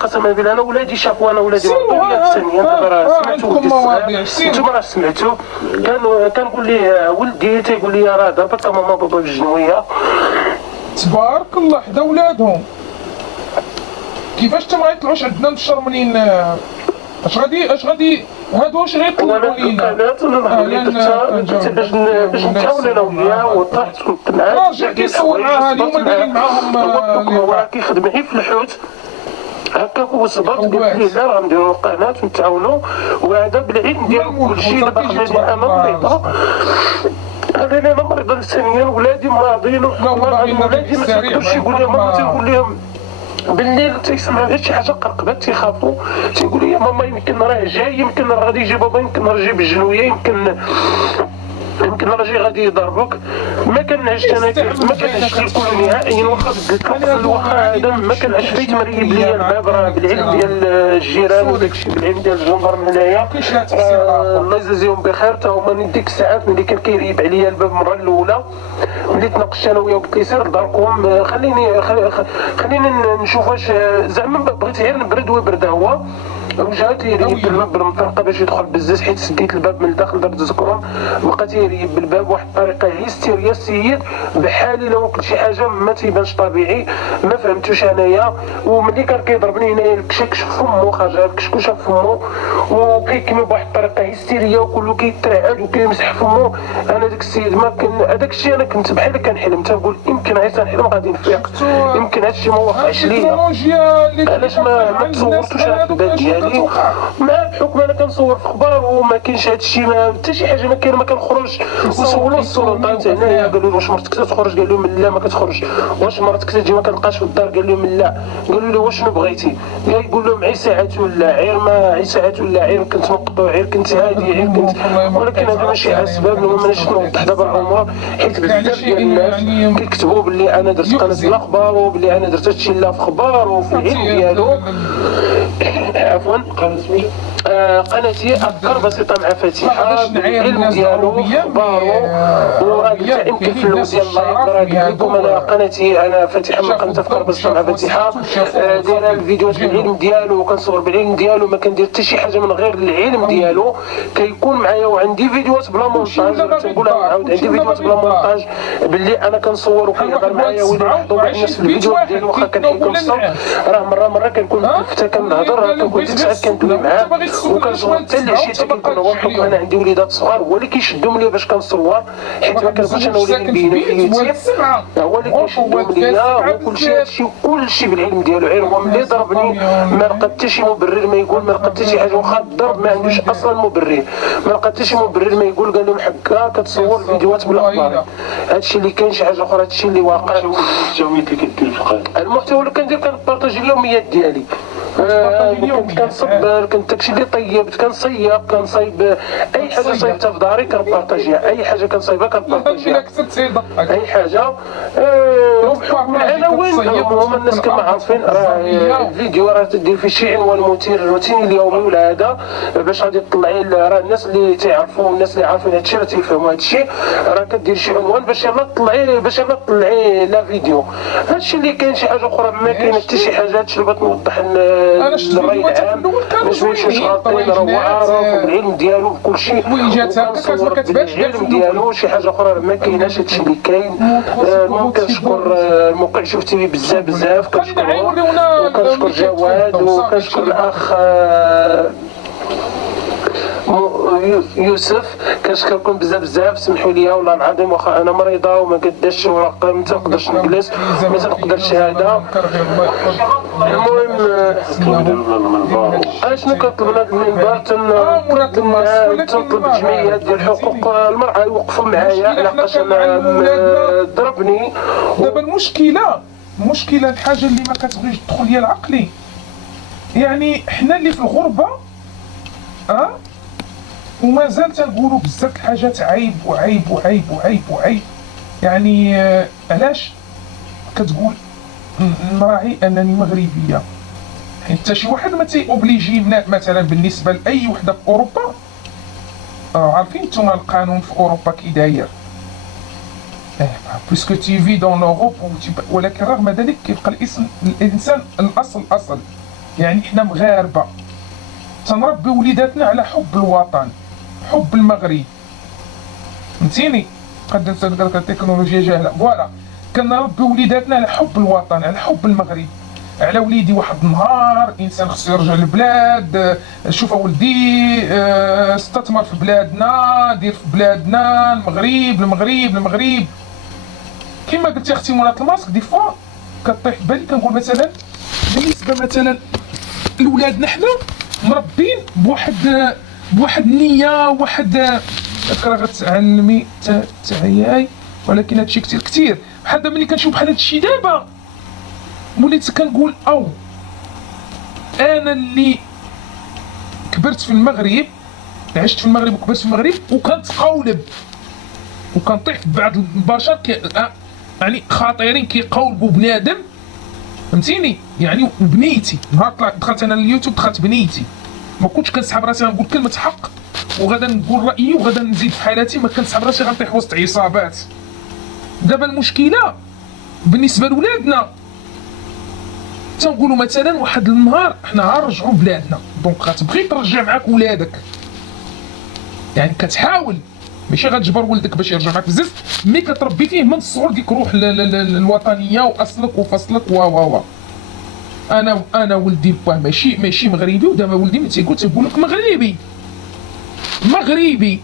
قسما بالله انا ولادي شافوا انا ولادي ثانيه دابا راه سمعتوا انتم راه سمعتوا كنقول ليه ولدي تيقول لي راه ضربت ماما بابا في الجنويه تبارك الله حدا ولادهم كيفاش ما غيطلعوش عندنا نشر منين اش غادي هادو واش غيطلعوا لينا باش نتعاون انا وياه وطاحت كنت معاه راجع كيصور معاها اليوم دايرين معاهم هو كيخدم غير في الحوت هكا هو صبرت قلت ليه لا راه نديرو القناه ونتعاونوا وهذا بالعلم ديالو كلشي دابا خليني انا مريضه انا مريضه نفسيا ولادي مرضين ولادي ما تقدرش يقول لهم ماما تيقول لهم بالليل تيسمعوا غير شي حاجه قرقبات تيخافوا تيقول لي ماما يمكن راه جاي يمكن راه غادي يجي بابا يمكن راه جاي بالجنويه يمكن راجي غادي يضربك ما كنعش انا ما كنعش الكل نهائيا واخا بدلت واخا هذا ما كنعش فايت مريب ليا الباب راه بالعلم ديال الجيران وداكشي بالعلم ديال الجندرم هنايا الله يجازيهم بخير تا هما ديك الساعات ملي كان كيريب عليا الباب المره الاولى ملي تناقشت انا وياه قلت لي سير لداركم خليني نشوف واش زعما بغيت غير نبرد ويبرد هو رجع تيريب الباب بالمطرقه باش يدخل بزاز حيت سديت الباب من الداخل درت زكرون بقى تيريب بالباب واحد الطريقه هيستيريا السيد بحالي لو قلت شي حاجه ما تيبانش طبيعي ما فهمتوش انايا وملي كان كيضربني هنايا الكشكش في فمو خرج الكشكوشه في فمو وكيكمل بواحد الطريقه هيستيريا وكله كيترعد وكيمسح فمو انا داك السيد ما كان هذاك الشيء انا كنت بحال كنحلم تنقول يمكن غير تنحلم غادي نفيق يمكن هادشي ما واقعش ليا علاش ما تصورتوش انا في البال ديالي مع بحكم انا كنصور في اخبار وما كاينش هادشي ما حتى شي حاجه ما كاين ما كنخرج وسولوا السلطات هنايا قالوا له واش مرتك تخرج قال لهم لا ما كتخرج واش مرتك تجي ما كنلقاش في الدار قال لهم لا قالوا له واش شنو بغيتي قال يقول لهم عي ساعات ولا عير ما عي ساعات ولا عير كنت مقطوع عير كنت هادي عير كنت ولكن هذا ماشي اسباب المهم مانيش نوضح دابا الامور حيت بزاف ديال الناس كيكتبوا باللي انا درت قناه الاخبار وباللي انا درت هادشي لا في اخبار وفي العلم ديالو عفوا قناتي افكار بسيطه مع فتيحه بالعلم ديالو اخبارو والتائم كيفلو ديال اللايك راه لكم. انا قناتي انا فتيحه من قناه افكار بسيطه مع فتيحه، دايره الفيديوهات بالعلم ديالو وكنصور بالعلم ديالو، ما كندير حتى شي حاجه من غير العلم ديالو. كيكون معايا وعندي فيديوهات بلا مونتاج، تنقولها ونعاود، عندي فيديوهات بلا مونتاج باللي انا كنصور وكيهضر معايا ويلاحظوا بعض الناس في الفيديوهات ديالو واخا كنحكي كنصور، راه مره كنكون حتى كنهضر كنكون ديك الساعات كندوي معاه وكنصور حتى العشيه كيكون هو بحكم انا عندي وليدات صغار هو اللي كيشدهم ليا باش كنصور، حيت ما كنبغيش انا وليدي نبينو في اليوتيوب، هو اللي كيشدهم ليا وكلشي هادشي وكلشي بالعلم ديالو. غير هو ملي ضربني ما لقى حتى شي مبرر ما يقول، ما لقى حتى شي حاجه، واخا الضرب ما عندوش اصلا مبرر، ما لقى حتى شي مبرر ما يقول. قال لهم حكا كتصور فيديوهات بالاخبار، هادشي اللي كاين شي حاجه اخرى، هادشي اللي واقع. المحتوى اللي كدير في القناه، المحتوى اللي كندير كنبارطاجي اليوميات ديالي، كنت كنصبر، كنت داكشي اللي طيبت كنصيب، كنصايب اي حاجه صايبتها في داري كنبارطاجيها، اي حاجه كنصايبها كنبارطاجيها، اي حاجه. وبحكم العناوين هما الناس كما عارفين راه الفيديو راه تدير فيه شي عنوان مثير روتيني اليومي ولا هذا باش غادي تطلعي، راه الناس اللي تيعرفوا والناس اللي عارفين هادشي راه تيفهموا هادشي، راه كدير شي عنوان باش يلاه تطلعي لا فيديو. هادشي اللي كاين. شي حاجه اخرى ما كاين حتى شي حاجه، هادشي اللي بغيت نوضح الراي العام باش ماشيش غلطين، راه هو عارف بالعلم ديالو بكلشي وكنصور بالعلم ديالو. شي حاجه اخرى ما كايناش، هادشي اللي كاين. المهم كنشكر الموقع شوف تي في بزاف كنشكرهم، وكنشكر جواد وكنشكر الاخ يوسف، كنشكركم بزاف. سمحوا لي والله العظيم واخا انا مريضه وما قداش ورقه ما تنقدرش نجلس ما تنقدرش هذا. المهم اشنو كنطلب هذا المنبر، تنطلب جمعيات ديال حقوق المراه يوقفوا معايا لحقاش انا ضربني. دابا المشكله الحاجه اللي ما كتبغيش تدخل ليا العقلي، يعني حنا اللي في الغربه ومازال تنقولوا بزاف الحاجات عيب وعيب وعيب وعيب وعيب. يعني علاش كتقول نراعي انني مغربيه؟ حتى شي واحد ما تيوبليجي مثلا بالنسبه لاي وحده في اوروبا، عارفين نتوما القانون في اوروبا كي داير، بويسكو تي في دون لوروب، ولكن رغم ذلك كيبقى الانسان الاصل. يعني حنا مغاربه تنربي وليداتنا على حب الوطن، حب المغرب، فهمتيني؟ قد تلقى التكنولوجيا جاهله، فوالا كنربي وليداتنا على حب الوطن، على حب المغرب، على وليدي واحد النهار انسان خصو يرجع للبلاد. شوف ولدي استثمر في بلادنا، دير في بلادنا، المغرب. كما قلتي اختي منى الماسك، دي فوا كطيح في بالي كنقول مثلا بالنسبه مثلا لولادنا حنا مربين بواحد النيه، واحد راه غتعلمي تعياي، ولكن هادشي كثير بحال دابا ملي كنشوف بحال هادشي دابا وليت كنقول انا اللي كبرت في المغرب، عشت في المغرب وكبرت في المغرب وكنتقولب وكنطيح ببعض البشر يعني خطيرين كيقولبوا بنادم، فهمتيني؟ يعني بنيتي نهار دخلت انا اليوتيوب، دخلت بنيتي، ما كنتش كنسحب راسي غنقول كلمه حق وغادا نقول رايي وغادا نزيد في حالاتي، ما كنسحب راسي غنطيح وسط عصابات. دابا المشكله بالنسبه لولادنا تنقولوا مثلا واحد النهار حنا غنرجعوا بلادنا، دونك غتبغي ترجع معاك ولادك، يعني كتحاول ماشي غتجبر ولدك باش يرجع معاك بزاف، مي كتربي فيه من الصغر ديك الروح الوطنيه واصلك وفصلك و انا ولدي ماشي مغربي، ودابا ولدي ملي تيقول لك مغربي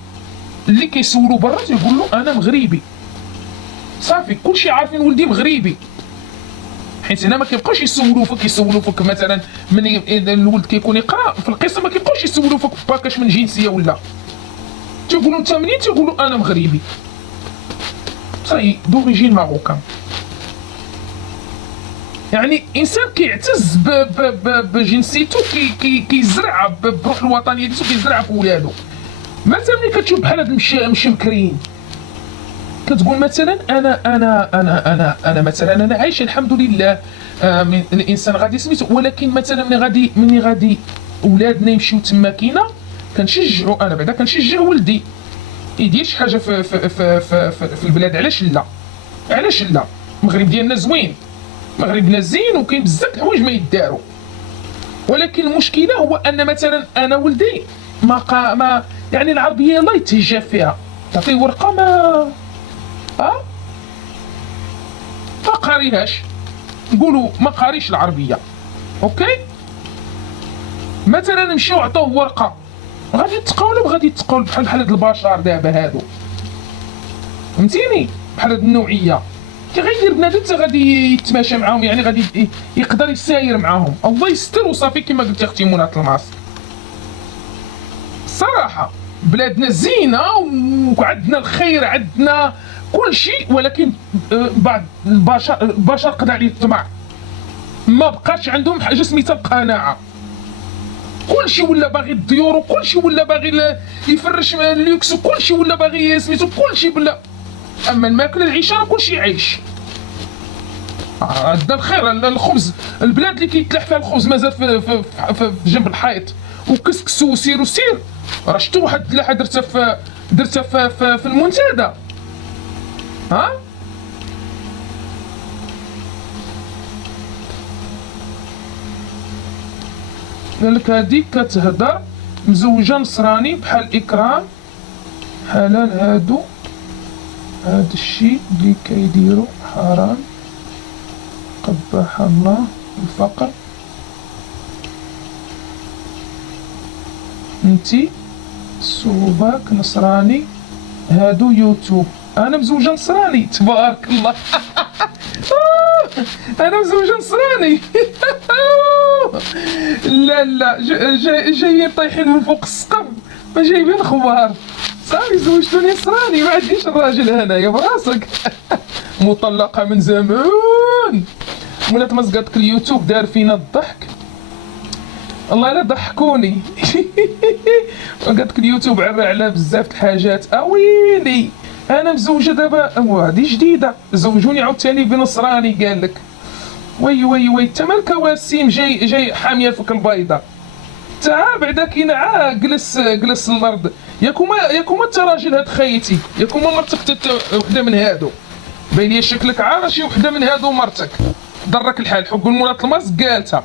اللي كيسولو برا تيقول له انا مغربي، صافي كلشي عارفين ولدي مغربي، حيت هنا ما كيبقاوش يسولوا فيك مثلا من الولد كيكون يقرا في القسم، ما كيبقاوش يسولوا فيك باكاش من جنسيه ولا، تيقولوا انت منين، تيقولوا انا مغربي، صاي دوريجين ماروكان. يعني انسان كيعتز بجنسيته، كيزرع بروح الوطنيه ديالو، كيزرع في ولادو. مثلا ملي كتشوف بحال هاد المشمكرين كتقول مثلا انا مثلا انا عايش الحمد لله، من الانسان غادي سميتو، ولكن مثلا ملي غادي ولادنا يمشيو تما كاينه كنشجعوا، انا بعدا كنشجع ولدي يدير شي حاجه في البلاد. علاش لا؟ علاش لا؟ المغرب ديالنا زوين، مغربنا زين وكاين بزاف د الحوايج ما يداروا، ولكن المشكله هو ان مثلا انا ولدي ما يعني العربيه لا يتهجى فيها، تعطيه ورقه ما قاريهاش، نقولوا ما قاريش العربيه. اوكي، مثلا نمشيو عطوه ورقه، غادي يتقاو ولا غادي يتقاو بحال هاد البشر دابا هادو، فهمتيني؟ بحال هاد النوعيه كي غيدير بنادم حتى غادي يتماشى معاهم، يعني غادي يقدر يساير معاهم. الله يستر وصافي كما قلتي اختي منى الماس. الصراحه بلادنا زينه وعندنا الخير، عندنا كل شيء، ولكن بعض البشر قضى عليه الطمع، ما بقاش عندهم حاجه سميتها القناعه. كلشي ولا باغي الديور، وكلشي ولا باغي يفرش اللوكس، وكلشي ولا باغي سميتو كلشي بلا. اما الماكله العيشه راه كلشي عايش. عندنا الخير، الخبز، البلاد اللي كيتلاح فيها الخبز مازال في جنب الحيط، وكسكسو وسير وسير. راه شفتوا واحد الفلاحه درتها في المنتدى. قالك هاديك كتهدر مزوجه نصراني بحال اكرام حلال، هاد الشيء اللي كيديرو حرام، قبح الله الفقر. انتي صوباك نصراني، هادو يوتيوب. انا مزوجه نصراني تبارك الله. انا مزوجه نصراني. لا جايين طايحين من فوق السقف، ما جايبين خبار. صافي زوجتوني نصراني، ما عنديش الراجل هنايا براسك. مطلقه من زمان. ولات مسقطك اليوتيوب دار فينا الضحك، الله لا ضحكوني. قالت اليوتيوب عرى على بزاف د الحاجات. اويلي انا مزوجه دابا، هادي جديده، زوجوني عاوتاني بنصراني. قال لك وي انت مالك وسيم جاي حاميه فيك البيضه، تا بعدا كاين جلس الارض. ياكوما انت راجل هاد خيتي، ياكوما مرتك وحده من هادو، باين لي شكلك عارف شي وحده من هادو مرتك. ضرك الحال. حق المولات الماس قالت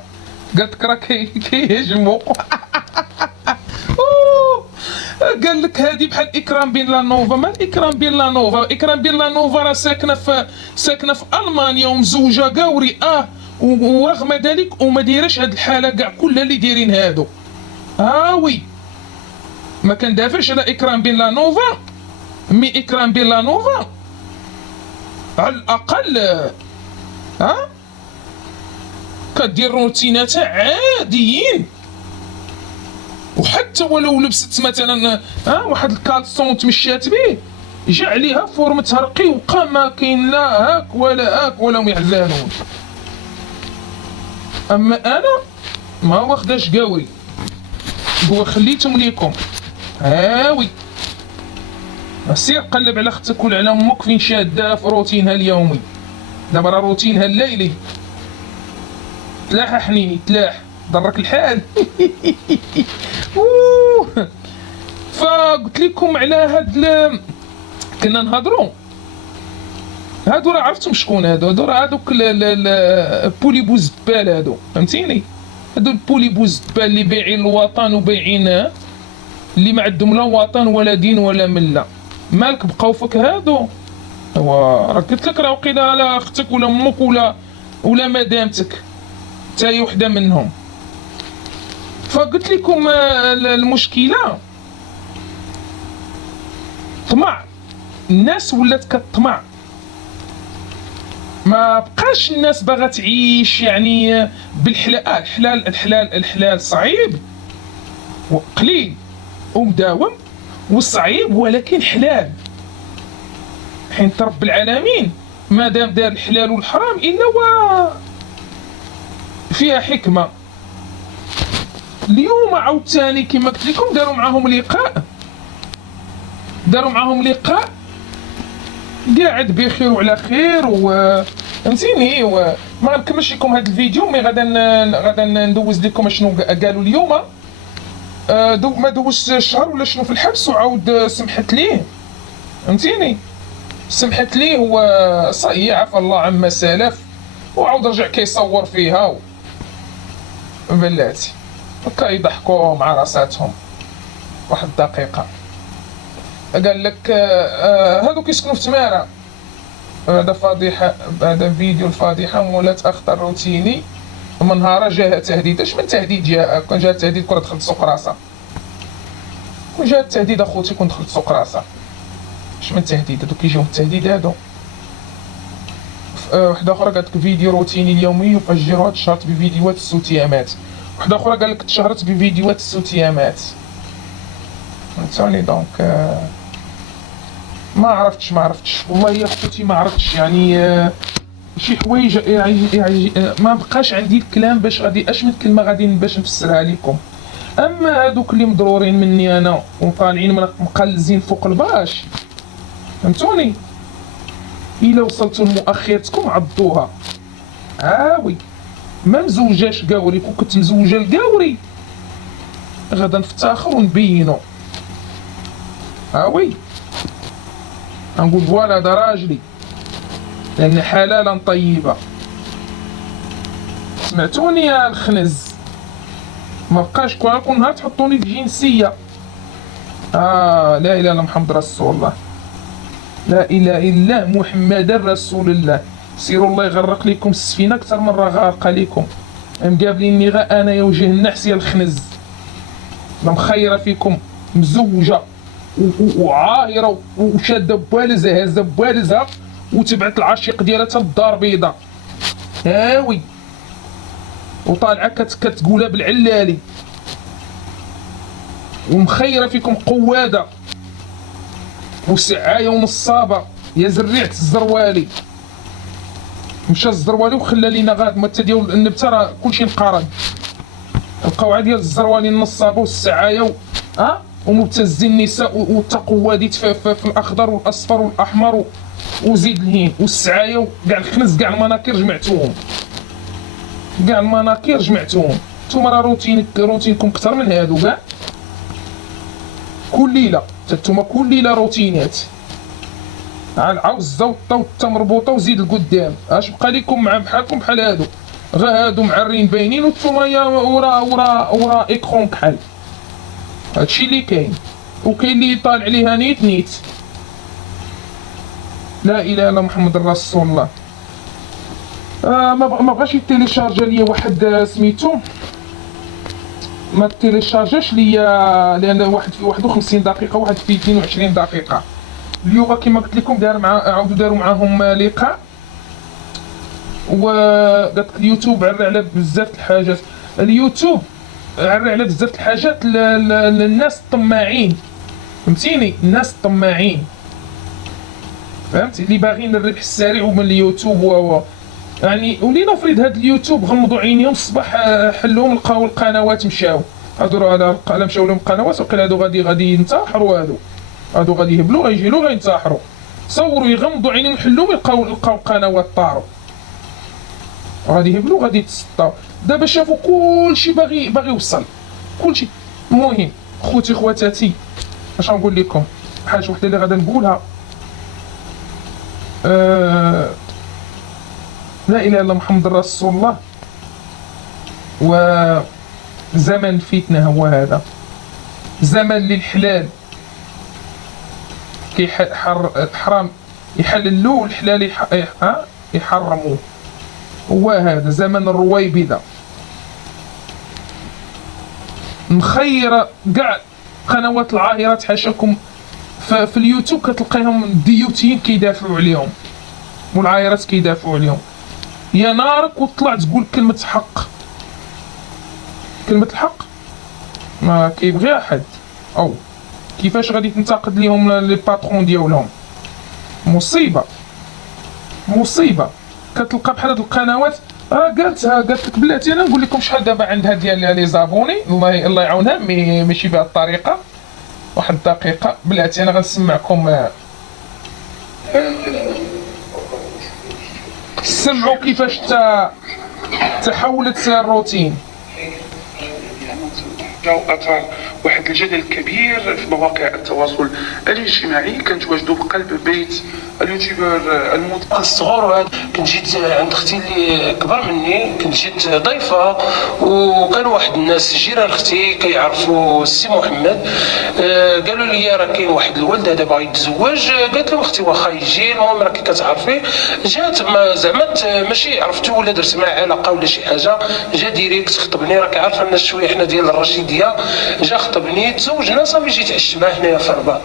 لك راه كيهجموا. قال لك هادي بحال اكرام بين لانوفا. مال اكرام بين لانوفا؟ اكرام بين لانوفا راه ساكنه في المانيا ومزوجه قاوري، ورغم ذلك وما دايرش هاد الحاله كاع كلها اللي دايرين هادو. وي ما كندافعش على اكرام بين لانوفا، مي اكرام بين لانوفا على الاقل كدير روتيناتها عاديين، وحتى ولو لبست مثلا واحد الكالسون تمشات به جا عليها فورمتها رقيقه، ما كاين لا هاك ولا هاك ولا يحزنون. اما انا ما واخداش قاوري، هو خليتهم ليكم. هاوي سير قلب على اختك ولا على امك فين شاده في روتينها اليومي. دابا راه روتينها الليلي. تلاح حنيني تلاح، ضرك الحال. فقلت لكم على هاد كنا نهضروا. هادو راه عرفتم شكون هادو راه هادوك بولي بوزبال هادو، فهمتيني؟ هادو البولي بوزبال اللي بايعين الوطن وبايعين اللي ما عندهم لا وطن ولا دين ولا مله. مالك بقاو فيك هادو؟ راه قلت لك راه وقيله على اختك ولا امك ولا مدامتك، تا هي وحده منهم. فقلت لكم المشكله طمع. الناس ولات كطمع، ما بقاش الناس باغا تعيش يعني بالحلال. الحلال صعيب وقليل ومداوم، والصعيب ولكن حلال، حين رب العالمين ما دام دار الحلال والحرام الا فيها حكمه. اليوم عاوتاني كما قلت لكم داروا معاهم لقاء قاعد بخير وعلى خير، فهمتيني. وما نكملش لكم هذا الفيديو، مي غادا ندوز لكم شنو قالوا اليوم. ما دوزش شهر ولا شنو في الحبس وعاود سمحت ليه، فهمتيني، سمحت ليه وصحي عفى الله عما سلف، وعاود رجع كيصور فيها بلاتي كيضحكوا مع راساتهم. واحد الدقيقة قال لك هادو كيسكنوا في تمارة. هذا فضيحة، هذا فيديو الفضيحة مولات أخطر روتيني من نهار جاها تهديد. اش من تهديد جاء؟ كون جا التهديد كون دخلت سوق راسها، كون جا التهديد اخوتي كون دخلت سوق راسها. اش من تهديد؟ هادو كيجيو التهديد هادو. وحده اخرى قالت لك فيديو روتيني اليومي يفجرها تشهرت بفيديوهات السوتيامات. وحده اخرى قال لك تشهرت بفيديوهات السوتيامات. فهمتوني دونك ما عرفتش والله يا خوتي ما عرفتش يعني شي حوايج يعني ما بقاش عندي الكلام باش غادي اش من كلمه غادي باش نفسرها لكم. اما هادوك اللي مضرورين مني انا وطالعين مقلزين فوق الباش، فهمتوني، الا وصلتوا لمؤخرتكم عضوها. وي ما مزوجاش قاوري، كون كنت مزوجه القاوري غدا نفتخر ونبينو. وي نقول فوالا هذا راجلي لان حلالا طيبه. سمعتوني يا الخنز؟ ما بقاش كل نهار تحطوني في جنسيه. لا اله الا محمد رسول الله، لا اله الا محمد رسول الله. سيروا الله يغرق لكم السفينه اكثر مره غارقه لكم. مقابليني غا انا يا وجه النحس يا الخنز، مخيره فيكم مزوجه وعاهره وشاده بوالزها هازه بوالزها وتبعت العشيق ديالها حتى الدار بيضاء. وي وطالعه كتقولها بالعلالي، ومخيره فيكم قواده وسعايه ونصابه يا زريعه الزروالي. مشى الزروالي وخلى لينا غاد متى ديال النبته راه كلشي انقرض. القوعه ديال الزروالي النصابه والسعايه ومبتزين النساء والتقوى في الاخضر والاصفر والاحمر وزيد الهين والسعايه وكاع الخنز كاع المناكير جمعتوهم، كاع المناكير جمعتوهم. نتوما راه روتينكم كثر من هادو كاع. كل ليله نتوما كل ليله روتينات. عاود الزوطه والتمربوطه وزيد القدام. اش بقى لكم مع بحالكم بحال هادو؟ غا هادو معرين باينين وانتوما يا ورا ايكرون كحل. هادشي اللي كاين. وكاين اللي طالع عليها نيت. لا اله الا محمد رسول الله. ما بغاش يتيليشارجا ليا واحد سميتو، ما تيليشارجاش ليا لان واحد في 51 دقيقه واحد في 22 دقيقه. اليوغا كما قلت لكم عاودوا داروا معاهم لقاء، وقالت لك اليوتيوب عرى على بزاف الحاجات. اليوتيوب عرى على بزاف الحاجات للناس الطماعين، فهمتيني، الناس الطماعين، فهمتي، اللي باغيين الربح السريع ومن اليوتيوب يعني. ولنفرض هاد اليوتيوب غمضوا عينيهم الصباح حلوهم لقاو القنوات مشاو، هادو راه مشاو لهم قنوات وقيل هادو غادي ينتحروا، هادو غادي يهبلوا غيجيلو غينتحروا. صوروا يغمضوا عينيهم يحلوهم لقاو القنوات طاروا، غادي يهبلوا غادي يتسطاو. دابا شافوا كلشي باغي يوصل كلشي. المهم خوتي خواتاتي اش غنقول لكم، حاجه وحده اللي غادا نقولها، لا اله الا محمد رسول الله. وزمن الفتنه هو هذا، زمن للحلال الحرام يحللوه والحلال يحرموه. هو هذا زمن الرويبده. مخيره كاع قنوات العاهرات حاشاكم في اليوتيوب كتلقاهم الديوتيين كيدافعوا عليهم والعاهرات كيدافعوا عليهم. يا نارك وطلع تقول كلمه حق. كلمه الحق ما كيبغيها حد. او كيفاش غادي تنتقد ليهم لي باترون ديالهم؟ مصيبه. كتلقى بحال هاد القنوات قالت لك بلاتي انا نقول لكم شحال دابا عندها ديال لي زابوني، الله يعاونها ماشي بهذه الطريقه. واحد الدقيقه بلاتي انا غنسمعكم، سمعوا كيفاش تحولت الروتين. جاو اثار واحد الجدل كبير في مواقع التواصل الاجتماعي كنتواجدوا بقلب بيت اليوتيوبر الصغور وهذا. كنت جيت عند اختي اللي كبر مني، كنت جيت ضيفه، وكان واحد الناس جيران اختي كيعرفوا السي محمد. قالوا لي راه كاين واحد الولد هذا باغي يتزوج. قالت لهم اختي واخا يجي، المهم راكي كتعرفي. جات زعما ماشي عرفتو ولا درت معاه علاقه ولا شي حاجه، جا ديريكت خطبني. راك عارفه الناس شويه حنا ديال الرشيديه. جا خطبني تزوجنا صافي، جيت عشت معاه هنايا في الرباط.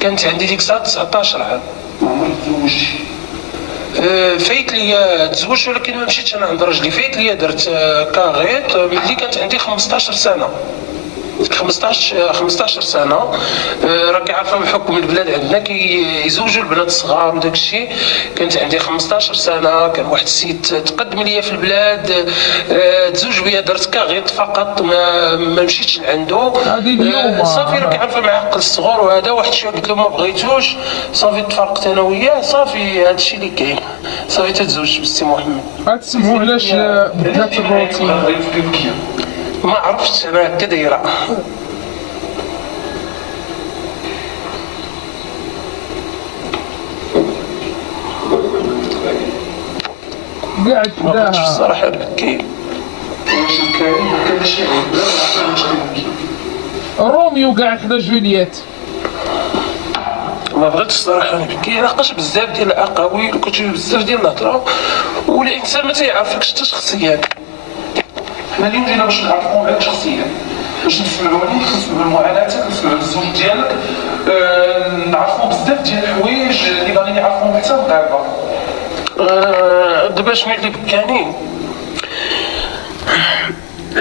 كانت عندي ديك الساعه 19 عام. ما عمرك تزوجتي؟ فايت لي تزوجت، ولكن ما مشيتش انا عند راجلي. فايت لي درت كاغيط ملي كانت عندي 15 سنه. 15 سنه. راكي عارفه بحكم البلاد عندنا كيزوجوا البنات الصغار وداك الشيء. كانت عندي 15 سنه، كان واحد السيد تقدم لي في البلاد، تزوج بيا، درت كاغيط فقط، ما مشيتش لعندو. صافي راكي عارفه مع عقل الصغور وهذا. واحد الشيء قلت له ما بغيتوش، صافي تفرقت انا وياه. صافي هذا الشيء اللي كاين. صافي تزوجت بالسي محمد. غتسمعوا علاش بدات الروتين؟ ما عرفتش انا هكا دايره. قاعد ما بغيتش حداها الصراحه نبكي. روميو قاعد حدا جولييت. ما بغيتش الصراحه نبكي، لقاش بزاف ديال الاقاويل وكتشوف بزاف ديال الهضره، والانسان ما تيعرفكش حتى شخصيا. حنا اليوم جينا باش نعرفوا عليك شخصيا، باش نسمعوا عليك، نسمعوا معاناتك، نسمعوا الزوج ديالك، نعرفوا بزاف ديال الحوايج اللي باغيين يعرفوهم حتى الغابه. دابا شنو اللي بكاني؟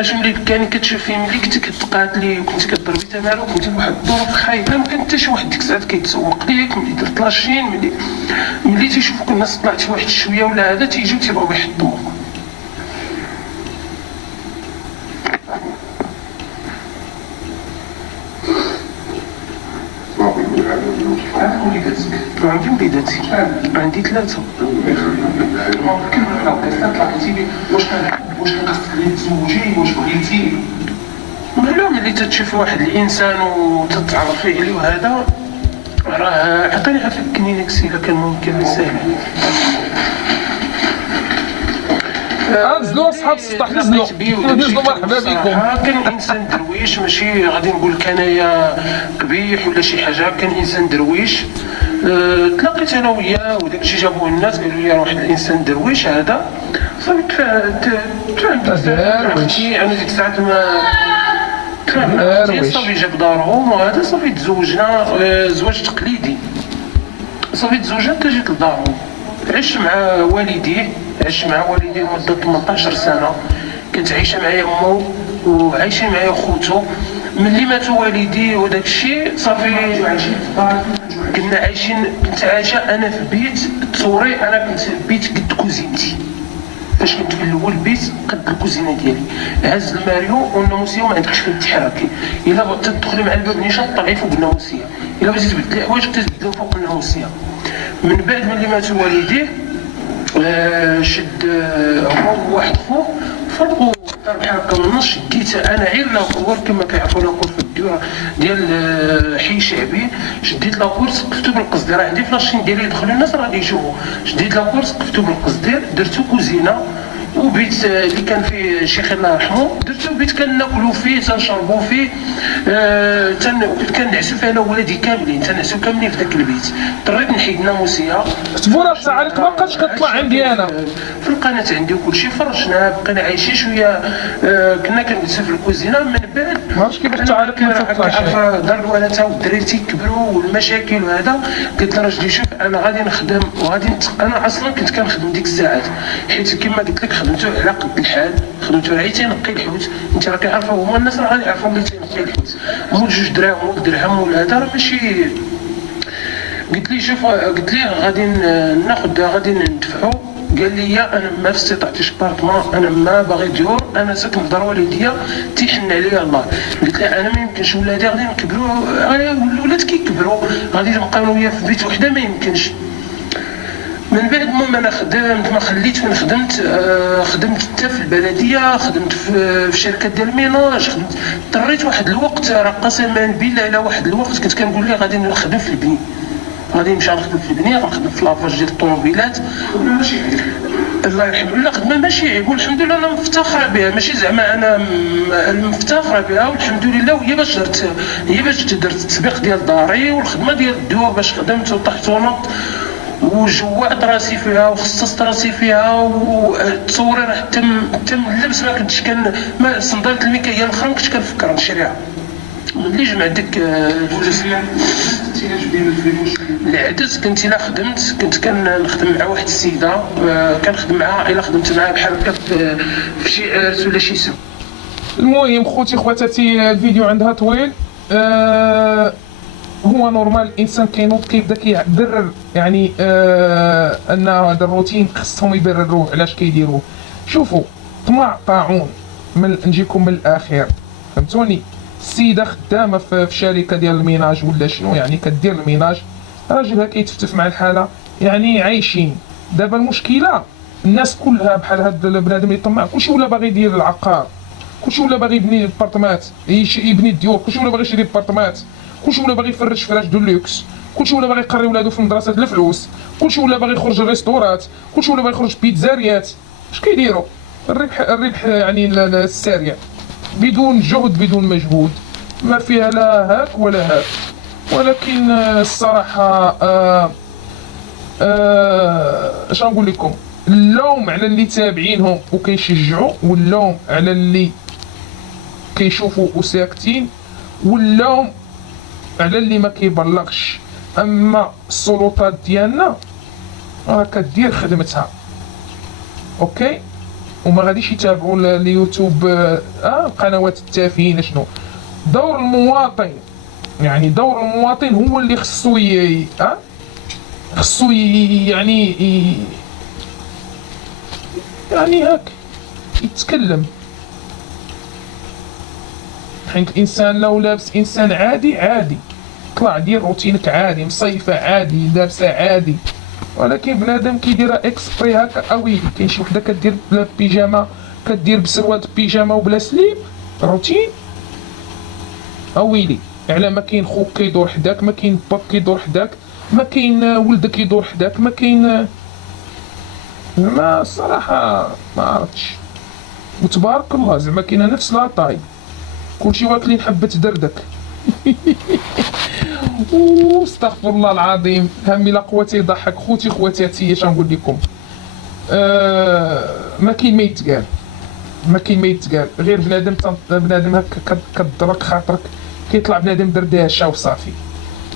شنو اللي بكاني؟ كتشوفي ملي كنت كتقاتلي وكنت كضربي تمارين وكنتي بواحد الظروف خايبه، ما كان حتى شي واحد ديك الساعات كيتسوق ليك. ملي درت لاشين، ملي تيشوفوك الناس طلعتي واحد شويه ولا هذا، تيجيو تيبغيو يحطموك. عندي وليداتي، عندي 3. ممكن لو كتطلع لي واش كان خاصك تزوجي، واش بغيتي؟ لا، ملي تتشوف واحد الانسان وتتعرفي عليه وهذا، راه عطيني غير الكنينكس الا كان ممكن نساهم. نزلوا اصحاب السطح، نزلوا مرحبا بكم. كان انسان درويش، ماشي غادي نقول لك انايا قبيح ولا شي حاجه. كان انسان درويش. تلاقيت انا وياه وداك الشيء، جابوه الناس قالوا لي واحد الانسان درويش هذا. صافي تفهمت. انا ديك الساعات ما تفهمت. صافي جاب دارهم وهذا، صافي تزوجنا زواج تقليدي. صافي تزوجنا حتى جيت لدارهم. عشت مع والديه مدة 18 سنة. كنت عايشة معايا مو وعايشين معايا خوتو. ملي ماتوا والدي وداك الشيء صافي كنا عايشين. كنت عايشة انا في بيت تصوري، انا كنت في بيت قد كوزينتي. فاش كنت في الاول بيت قد الكوزينه ديالي، هز الماريو والناموسيه وما عندكش فين تحركي. الا بغيتي تدخلي مع الباب نيشان طلعي فوق الناموسيه، الا بغيتي تبدلي حوايجك تبدلهم فوق الناموسيه. من بعد ملي ماتوا والديه شد هو وواحد خوه فرقوا الدار بحال هكا من النص. شديت انا عير لاكور كما كيعرفوا لاكور في الديره ديال حي شعبي. شديت لاكور سقفتو بالقصدير، راه عندي فلاشين ديالي يدخلوا الناس غادي يشوفوا. شديت لاكور سقفتو بالقصدير، درتو كوزينه وبيت اللي كان فيه شيخ الله يرحمه. درتو بيت كناكلو فيه تنشربو فيه. كنت كنعسو فيه انا وولادي كاملين، تنعسو كاملين في ذاك البيت. اضطريت نحيد الناموسيه. الطفوله تاعك ما بقاش كطلع عندي انا في القناه عندي وكلشي. فرجنا بقينا عايشين شويه. كنا كنجلسو في الكوزينه. من بعد ما عرفتش كيفاش تعرف ما تطلعش. عارفه دار الولادة والدراري تيكبروا والمشاكل وهذا. قلت لراجلي شوف انا غادي نخدم وغادي انا اصلا كنت كنخدم ديك الساعات، حيت كما قلت لك خدمته على قد الحال. خدمته على تينقي الحوت. انت راكي عارفه هما الناس راه غادي يعرفوا اللي تينقي الحوت. مول 2 دراهم ولا درهم ولا هذا راه ماشي. قلت لي شوف، قلت ليه غادي ناخذ، غادي ندفعوا. قال لي انا ما في استطاعتيش بارتمان، انا ما باغي ديور، انا ساكن في دار والديا تيحن عليا الله. قلت له انا ما يمكنش، ولادي غادي نكبروا، الولاد كيكبروا غادي نبقاو وياه في بيت وحده، ما يمكنش. من بعد ما انا خدمت ما خليت من خدمت خدمت حتى في البلديه، خدمت في شركه ديال الميناج، خدمت اضطريت واحد الوقت راه قسما بالله الى واحد الوقت كنت كنقول لي غادي نخدم في البني، غادي نمشي نخدم في البنيه، غنخدم في لافاج ديال الطوموبيلات. ماشي الله يرحمه، لا خدمه ماشي عيب والحمد لله انا مفتخره بها، ماشي زعما انا مفتخره بها والحمد لله. وهي باش درت درت التسبيق ديال داري والخدمه ديال الدور باش خدمت وطحت ونط وجوعت راسي فيها وخصصت راسي فيها، وتصوري راه حتى من اللبس ما كنتش صندالة المكيال الاخرى ما كنتش كنفكر نشريها. ملي جمعت ديك الفلوس العدس كنت الا خدمت كنت كنخدم مع واحد السيده، كنخدم معها الا خدمت معها بحال هكا في شي ارت ولا شي سب. المهم خوتي خواتاتي الفيديو عندها طويل. هو نورمال الانسان كينوض كيبدا كيبرر يعني ان هذا الروتين خصهم يبرروه علاش كيديروه. شوفوا طمع طاعون، نجيكم من الاخير فهمتوني. السيده خدامه في شركه ديال الميناج ولا شنو، يعني كدير الميناج، راجلها كيتفتف مع الحاله، يعني عايشين. دابا المشكله الناس كلها بحال هاد البنادم اللي طمع، كلشي ولا باغي يدير العقار، كلشي ولا باغي يبني بارتمات، يبني الديور، كلشي ولا باغي يشري بارتمات، كلشي ولا باغي يفرش فراش دو لوكس، كلشي ولا باغي يقري ولادو في المدرسه الفلوس، كلشي ولا باغي يخرج الريستورات، كلشي ولا باغي يخرج بيتزاريات. اش كيديروا؟ الربح يعني السريع بدون جهد بدون مجهود، ما فيها لا هاك ولا هاك. ولكن الصراحه اش نقول لكم، اللوم على اللي تابعينهم وكيشجعوا، واللوم على اللي كيشوفوا وساكتين، واللوم على اللي ما كيبلغش. اما السلطات ديالنا راه كدير خدمتها اوكي، وما غاديش يتابعوا اليوتيوب القنوات التافهين. شنو دور المواطن؟ يعني دور المواطن هو اللي خصو خصو يعني هاك يتكلم. حيت الانسان لو لابس انسان عادي طلع دير روتينك عادي، مصيفه عادي، لابسه عادي، ولكن بنادم كيديرها اكسبري هكا اويلي. كاين شي وحده كدير بلا بيجاما، كدير بسروال بيجاما وبلا سليب روتين اويلي. على ما كاين خوك كيدور حداك، ما كاين باك كيدور حداك، ما كاين ولدك يدور حداك، ما كاين ما الصراحه ما عرفتش. وتبارك الله زعما كاينه نفس لاطاي، كلشي واكلين حبه دردك. استغفر الله العظيم، همي لا قوه يضحك. خوتي خواتاتي اش نقول لكم، ما كاين ما يتقال، ما كاين ما يتقال غير بنادم هكا كضرك خاطرك، كيطلع بنادم درداشه وصافي.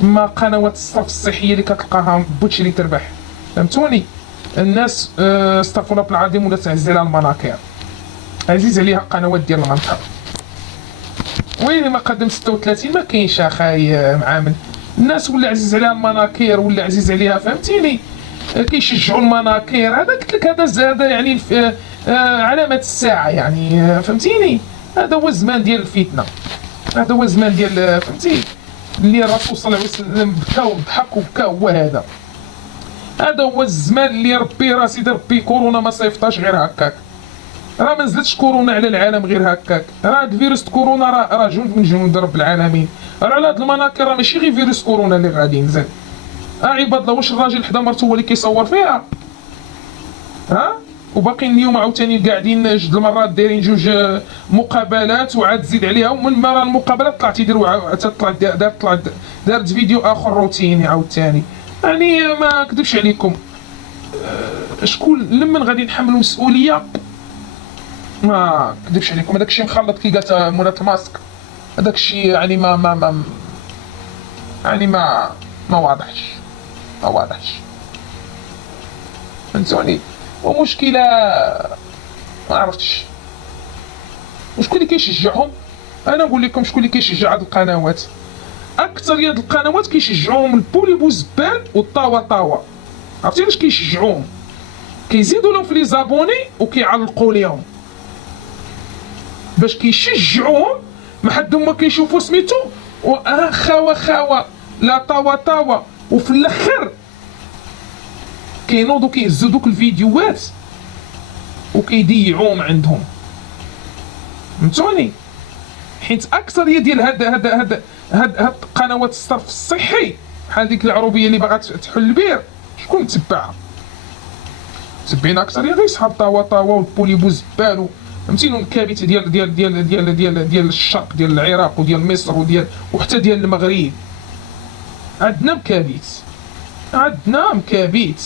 ما قنوات الصرف الصحيه اللي كتلقاها بوتشري تربح، فهمتوني. الناس استغفر الله العظيم ولا تعز على المناكير، عزيز عليها القنوات ديال المنطقه. وين ما قدم 36 ما كاينش اخاي معامل. الناس ولا عزيز عليها المناكير ولا عزيز عليها فهمتيني، كيشجعوا المناكير. هذا قلت لك هذا يعني علامه الساعه يعني فهمتيني. هذا هو الزمان ديال الفتنه، هذا هو الزمان ديال فهمتي اللي الرسول صلى الله عليه وسلم بكى وضحك وبكى. هو هذا هو الزمان اللي ربي راسي ربي كورونا ما صيفطاش غير هكاك. راه ما نزلتش كورونا على العالم غير هكاك، راه هاد فيروس كورونا راه جند من جنود رب العالمين. راه على هاد المناكر راه ماشي غير فيروس كورونا اللي غادي ينزل. عباد الله، واش الراجل حدا مرتو هو اللي كيصور فيها؟ وباقيين اليوم عاوتاني قاعدين جوج المرات دايرين جوج مقابلات وعاد تزيد عليها. ومن مرة المقابلات طلعت يديروا دارت فيديو اخر روتيني عاوتاني. يعني ما نكذبش عليكم، شكون لمن غادي نحملوا مسؤوليه؟ ما نكذبش عليكم، هذاك الشيء مخلط كي قالت مرات الماسك. هذاك الشيء يعني ما واضحش فهمتوني. ومشكله ما عرفتش شكون اللي كيشجعهم. انا نقول لكم شكون اللي كيشجع هاد القنوات. اكثر هاد القنوات كيشجعوهم البوليبو زبال والطاوا. عرفتي علاش كيشجعوهم؟ كيزيدوا لهم في لي زابوني وكيعلقوا ليهم باش كيشجعوهم. ما حد هما كيشوفوا سميتو خاوه لا طاوا، وفي الاخر كينوضوا كيهزوا دوك الفيديوهات وكيضيعوهم عندهم، فهمتوني؟ حيت اكثريه ديال هاد قنوات الصرف الصحي بحال ديك العروبيه اللي باغا تحل البير، شكون متبعها؟ متبعين اكثريه غير صحاب طاوا والبوليبو زبال، فهمتيني؟ الكابت ديال الشرق، ديال العراق وديال مصر وحتى ديال المغرب. عندنا مكابيت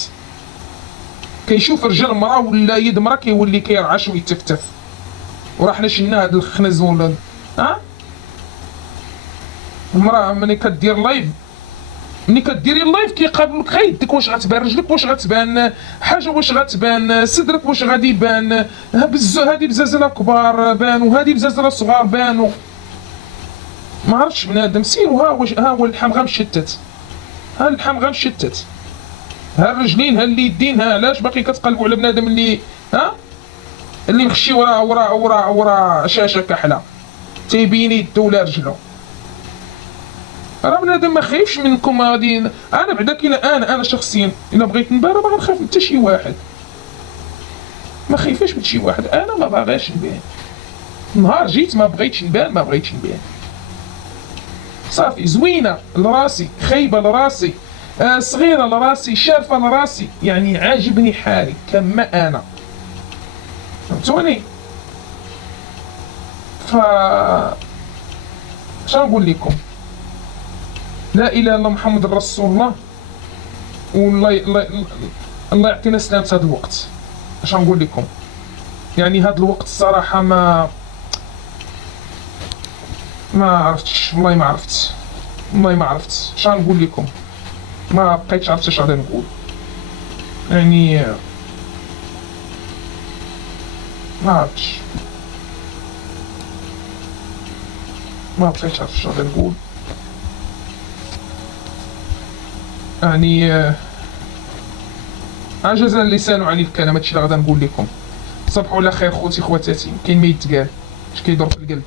كيشوف رجل مرا ولا يد مرا كيولي كيرعش ويتفتف، وراه حنا شلنا هاد الخنز ولا المراه ملي كدير لايف، ملي كديري اللايف كيقابلوك غير يدك، واش غتبان رجلك، واش غتبان حاجه، واش غتبان صدرك، واش غادي يبان هادي بزازله كبار بانوا، هادي بزازله صغار بانوا، ما عرفتش بنادم. سيروا ها هو اللحم غمشتت، ها اللحم غمشتت، ها الرجلين، ها اليدين، ها علاش باقي كتقلبوا على بنادم اللي اللي مخشي ورا شاشه كحله تيبين يدو ولا رجلو؟ راه بنادم ما خايفش منكم. غادي انا بعدا انا شخصيا الا بغيت نبان ما غنخاف من حتى شي واحد، ما خايفاش من شي واحد، انا ما باغاش نبان. نهار جيت ما بغيتش نبان، صافي. زوينه لراسي، خايبه لراسي، صغيره لراسي، شارفه لراسي، يعني عاجبني حالي كما انا، فهمتوني؟ شنو نقول لكم؟ لا اله الا الله محمد رسول الله، الله يعطينا سلامة هذا الوقت. اش نقول لكم؟ يعني هذا الوقت الصراحه ما عرفتش، والله ما عرفت اش نقول لكم، ما بقيتش عرفت اش غادي نقول، يعني ما عرفتش، ما بقيتش عرفت اش غادي نقول، يعني عجز اللسان عن الكلام. هادشي اللي غادي نقول لكم. صبحوا على خير خوتي خواتاتي، كاين ما يتقال اش كيدور في القلب.